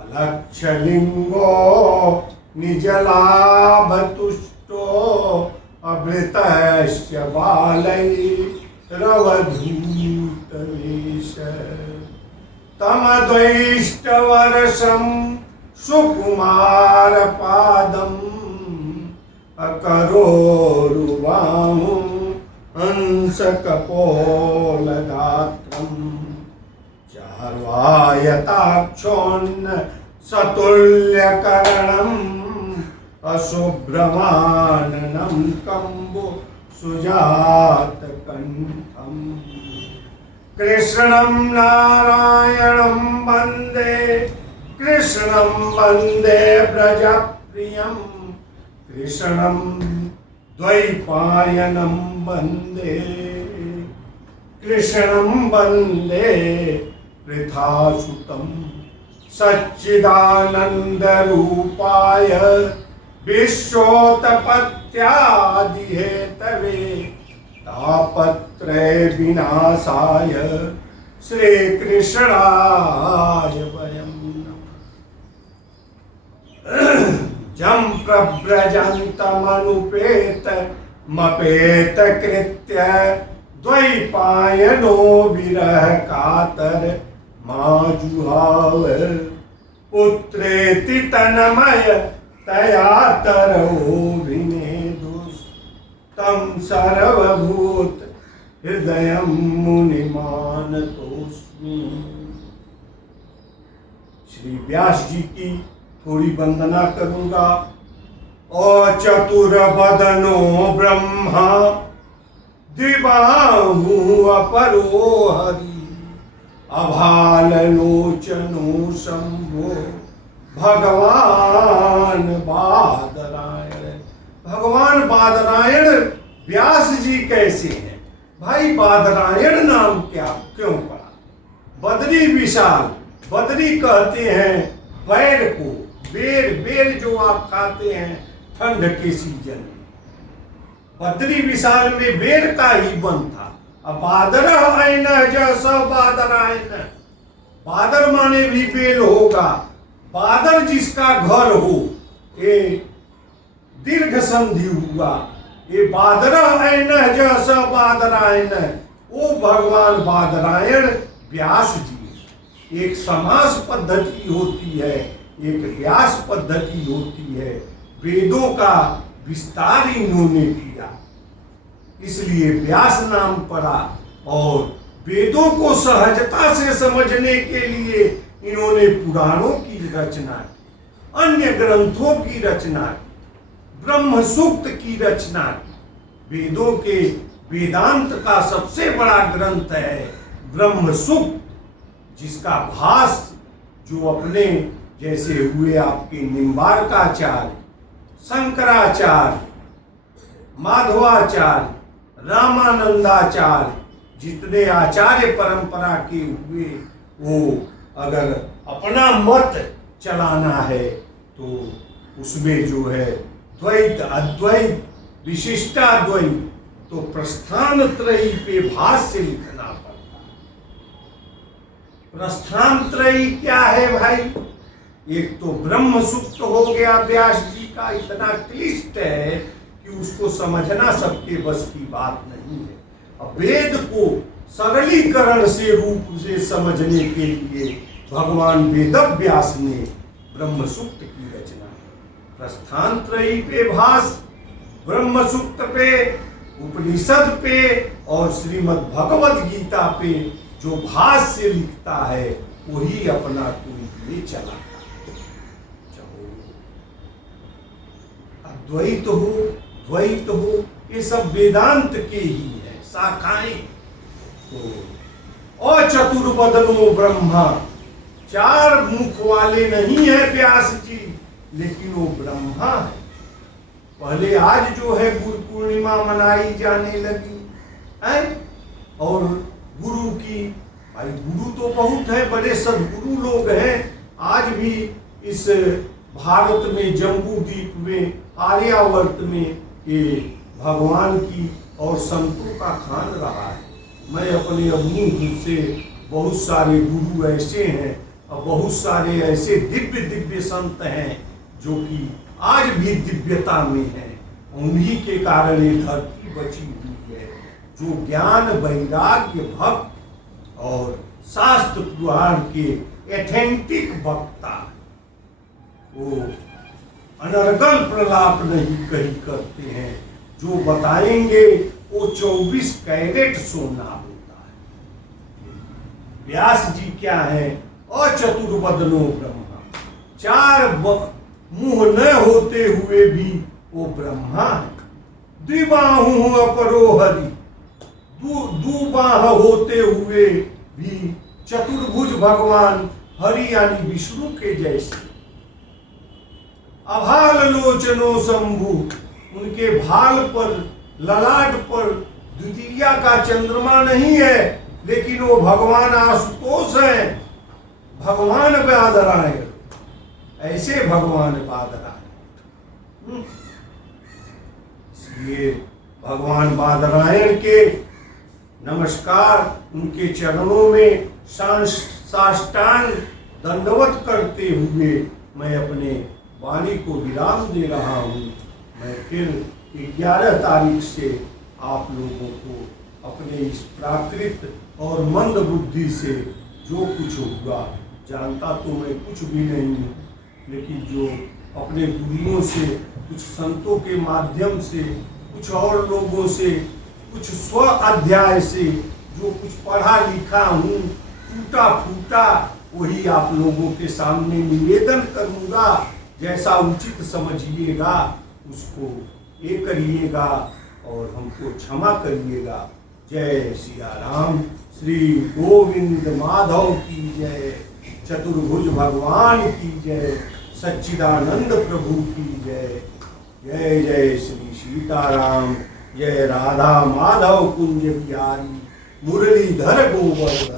अलक्षलिंगो निजलाभ तुष्टो अभृतश्च बालै रवधूत वेश तमद्वैष्टवर्षं सुकुमार पादम् अकरोरुबाहुं हंसकपोलगात्रम् चार्वायताक्षोन्न सतुल्यकरणम् अशुभ्रमाननं कम्बु सुजातकण्ठम् कृष्णं नारायणं वन्दे कृष्णं वन्दे व्रजप्रियं कृष्णं द्वैपायनं वन्दे कृष्णं वन्दे पृथासुतं सच्चिदानन्दरूपाय विश्वोत्पत्त्यादिहेतवे तापत्रय विनाशाय श्रीकृष्णाय वयं नमः। जं प्रव्रजन्तमनुपेत कृत्य द्वैपायनो विरह कातर माजुहाव पुत्रेति तन्मय तया तरवो विनेदुस् तं सर्वभूत हृदयं मुनिमानतोस्मि। श्री व्यास जी की थोड़ी वंदना करूंगा। ओ चतुर्वदनो ब्रह्मा दिबाहु अपरो हरि अभालोचनो शंभो भगवान बादरायण। भगवान बादरायण व्यास जी कैसे हैं भाई? बादरायण नाम क्या क्यों पड़ा? बदरी विशाल, बदरी कहते हैं बैर को। बेर, बेर जो आप खाते हैं ठंड के सीजन में, बदरी विशाल में बेर का ही वन था। अब बादर आयन जैसा बादर आयन, बादर माने भी बेल होगा। बादर जिसका घर हो, ये दीर्घ संधि हुआ। ये बादर आयन जैसा बादर आयन, वो भगवान बादरायण व्यास जी। एक समास पद्धति होती है, एक व्यास पद्धति होती है। वेदों का विस्तार इन्होंने किया, इसलिए व्यास नाम पड़ा। और वेदों को सहजता से समझने के लिए इन्होंने पुराणों की रचना की, अन्य ग्रंथों की रचना की, ब्रह्म सूक्त की रचना की। वेदों के वेदांत का सबसे बड़ा ग्रंथ है ब्रह्म सूक्त, जिसका भास जो अपने जैसे हुए आपके निम्बारकाचार्य, शंकराचार्य, माधवाचार्य, रामानंदाचार्य, जितने आचार्य परंपरा के हुए, वो अगर अपना मत चलाना है तो उसमें जो है द्वैत, अद्वैत, विशिष्टाद्वैत, तो प्रस्थान त्रयी पे भाष्य लिखना पड़ता। प्रस्थान त्रयी क्या है भाई? एक तो ब्रह्म सूक्त हो गया व्यास जी का, इतना क्लिष्ट है कि उसको समझना सबके बस की बात नहीं है। अब वेद को सरलीकरण से रूप से समझने के लिए भगवान वेदव्यास ने ब्रह्म सूक्त की रचना। प्रस्थान त्रयी पे भास, ब्रह्म सूक्त पे, उपनिषद पे और श्रीमद् भगवद गीता पे जो भाष्य लिखता है वही अपना कोई ये चलाता है। चाहो अद्वैत हो, द्वैत हो, ये सब वेदांत के ही है शाखाएं। तो अचतुर्वदनो ब्रह्मा, चार मुख वाले नहीं है व्यास जी, लेकिन वो ब्रह्मा है। पहले आज जो है गुरु पूर्णिमा मनाई जाने लगी है, और गुरु की, भाई गुरु तो बहुत है, बड़े सदगुरु लोग हैं। आज भी इस भारत में, जम्बू द्वीप में, आर्यावर्त में ये भगवान की और संतों का खान रहा है। मैं अपने अनुभव से, बहुत सारे गुरु ऐसे हैं और बहुत सारे ऐसे दिव्य दिव्य संत हैं जो कि आज भी दिव्यता में है। उन्हीं के कारण ये धरती बची हुई है, जो ज्ञान, वैराग्य, भक्त और शास्त्र पुराण के एथेंटिक वक्ता, वो अनर्गल प्रलाप नहीं कही करते हैं। जो बताएंगे वो 24 कैरेट सोना होता है। व्यास जी क्या है? अचतुर्वदनो ब्रह्मा, चार मुंह न होते हुए भी वो ब्रह्मा है। द्विबाहु अपरो हरि, दो बाह होते हुए भी चतुर्भुज भगवान हरि यानी विष्णु के जैसे। अभाल लोचनो शंभु, उनके भाल पर, ललाट पर द्वितीया का चंद्रमा नहीं है, लेकिन वो भगवान आशुतोष है, भगवान बादरायण, ऐसे भगवान बादरायण। इसलिए भगवान बादरायण के नमस्कार, उनके चरणों में साष्टांग दंडवत करते हुए मैं अपने वाणी को विराम दे रहा हूँ। मैं फिर 11 तारीख से आप लोगों को अपने इस प्राकृत और मंद बुद्धि से जो कुछ हुआ, जानता तो मैं कुछ भी नहीं हूँ, लेकिन जो अपने गुरुओं से, कुछ संतों के माध्यम से, कुछ और लोगों से, कुछ स्व अध्याय से जो कुछ पढ़ा लिखा हूँ, टूटा फूटा, वही आप लोगों के सामने निवेदन करूँगा। जैसा उचित समझिएगा उसको ये करिएगा और हमको क्षमा करिएगा। जय सिया राम। श्री गोविंद माधव की जय, चतुर्भुज भगवान की जय, सच्चिदानंद प्रभु की जय। जय जय श्री सीताराम, जय राधा माधव कुंज बिहारी, मुरलीधर गोवर्धन।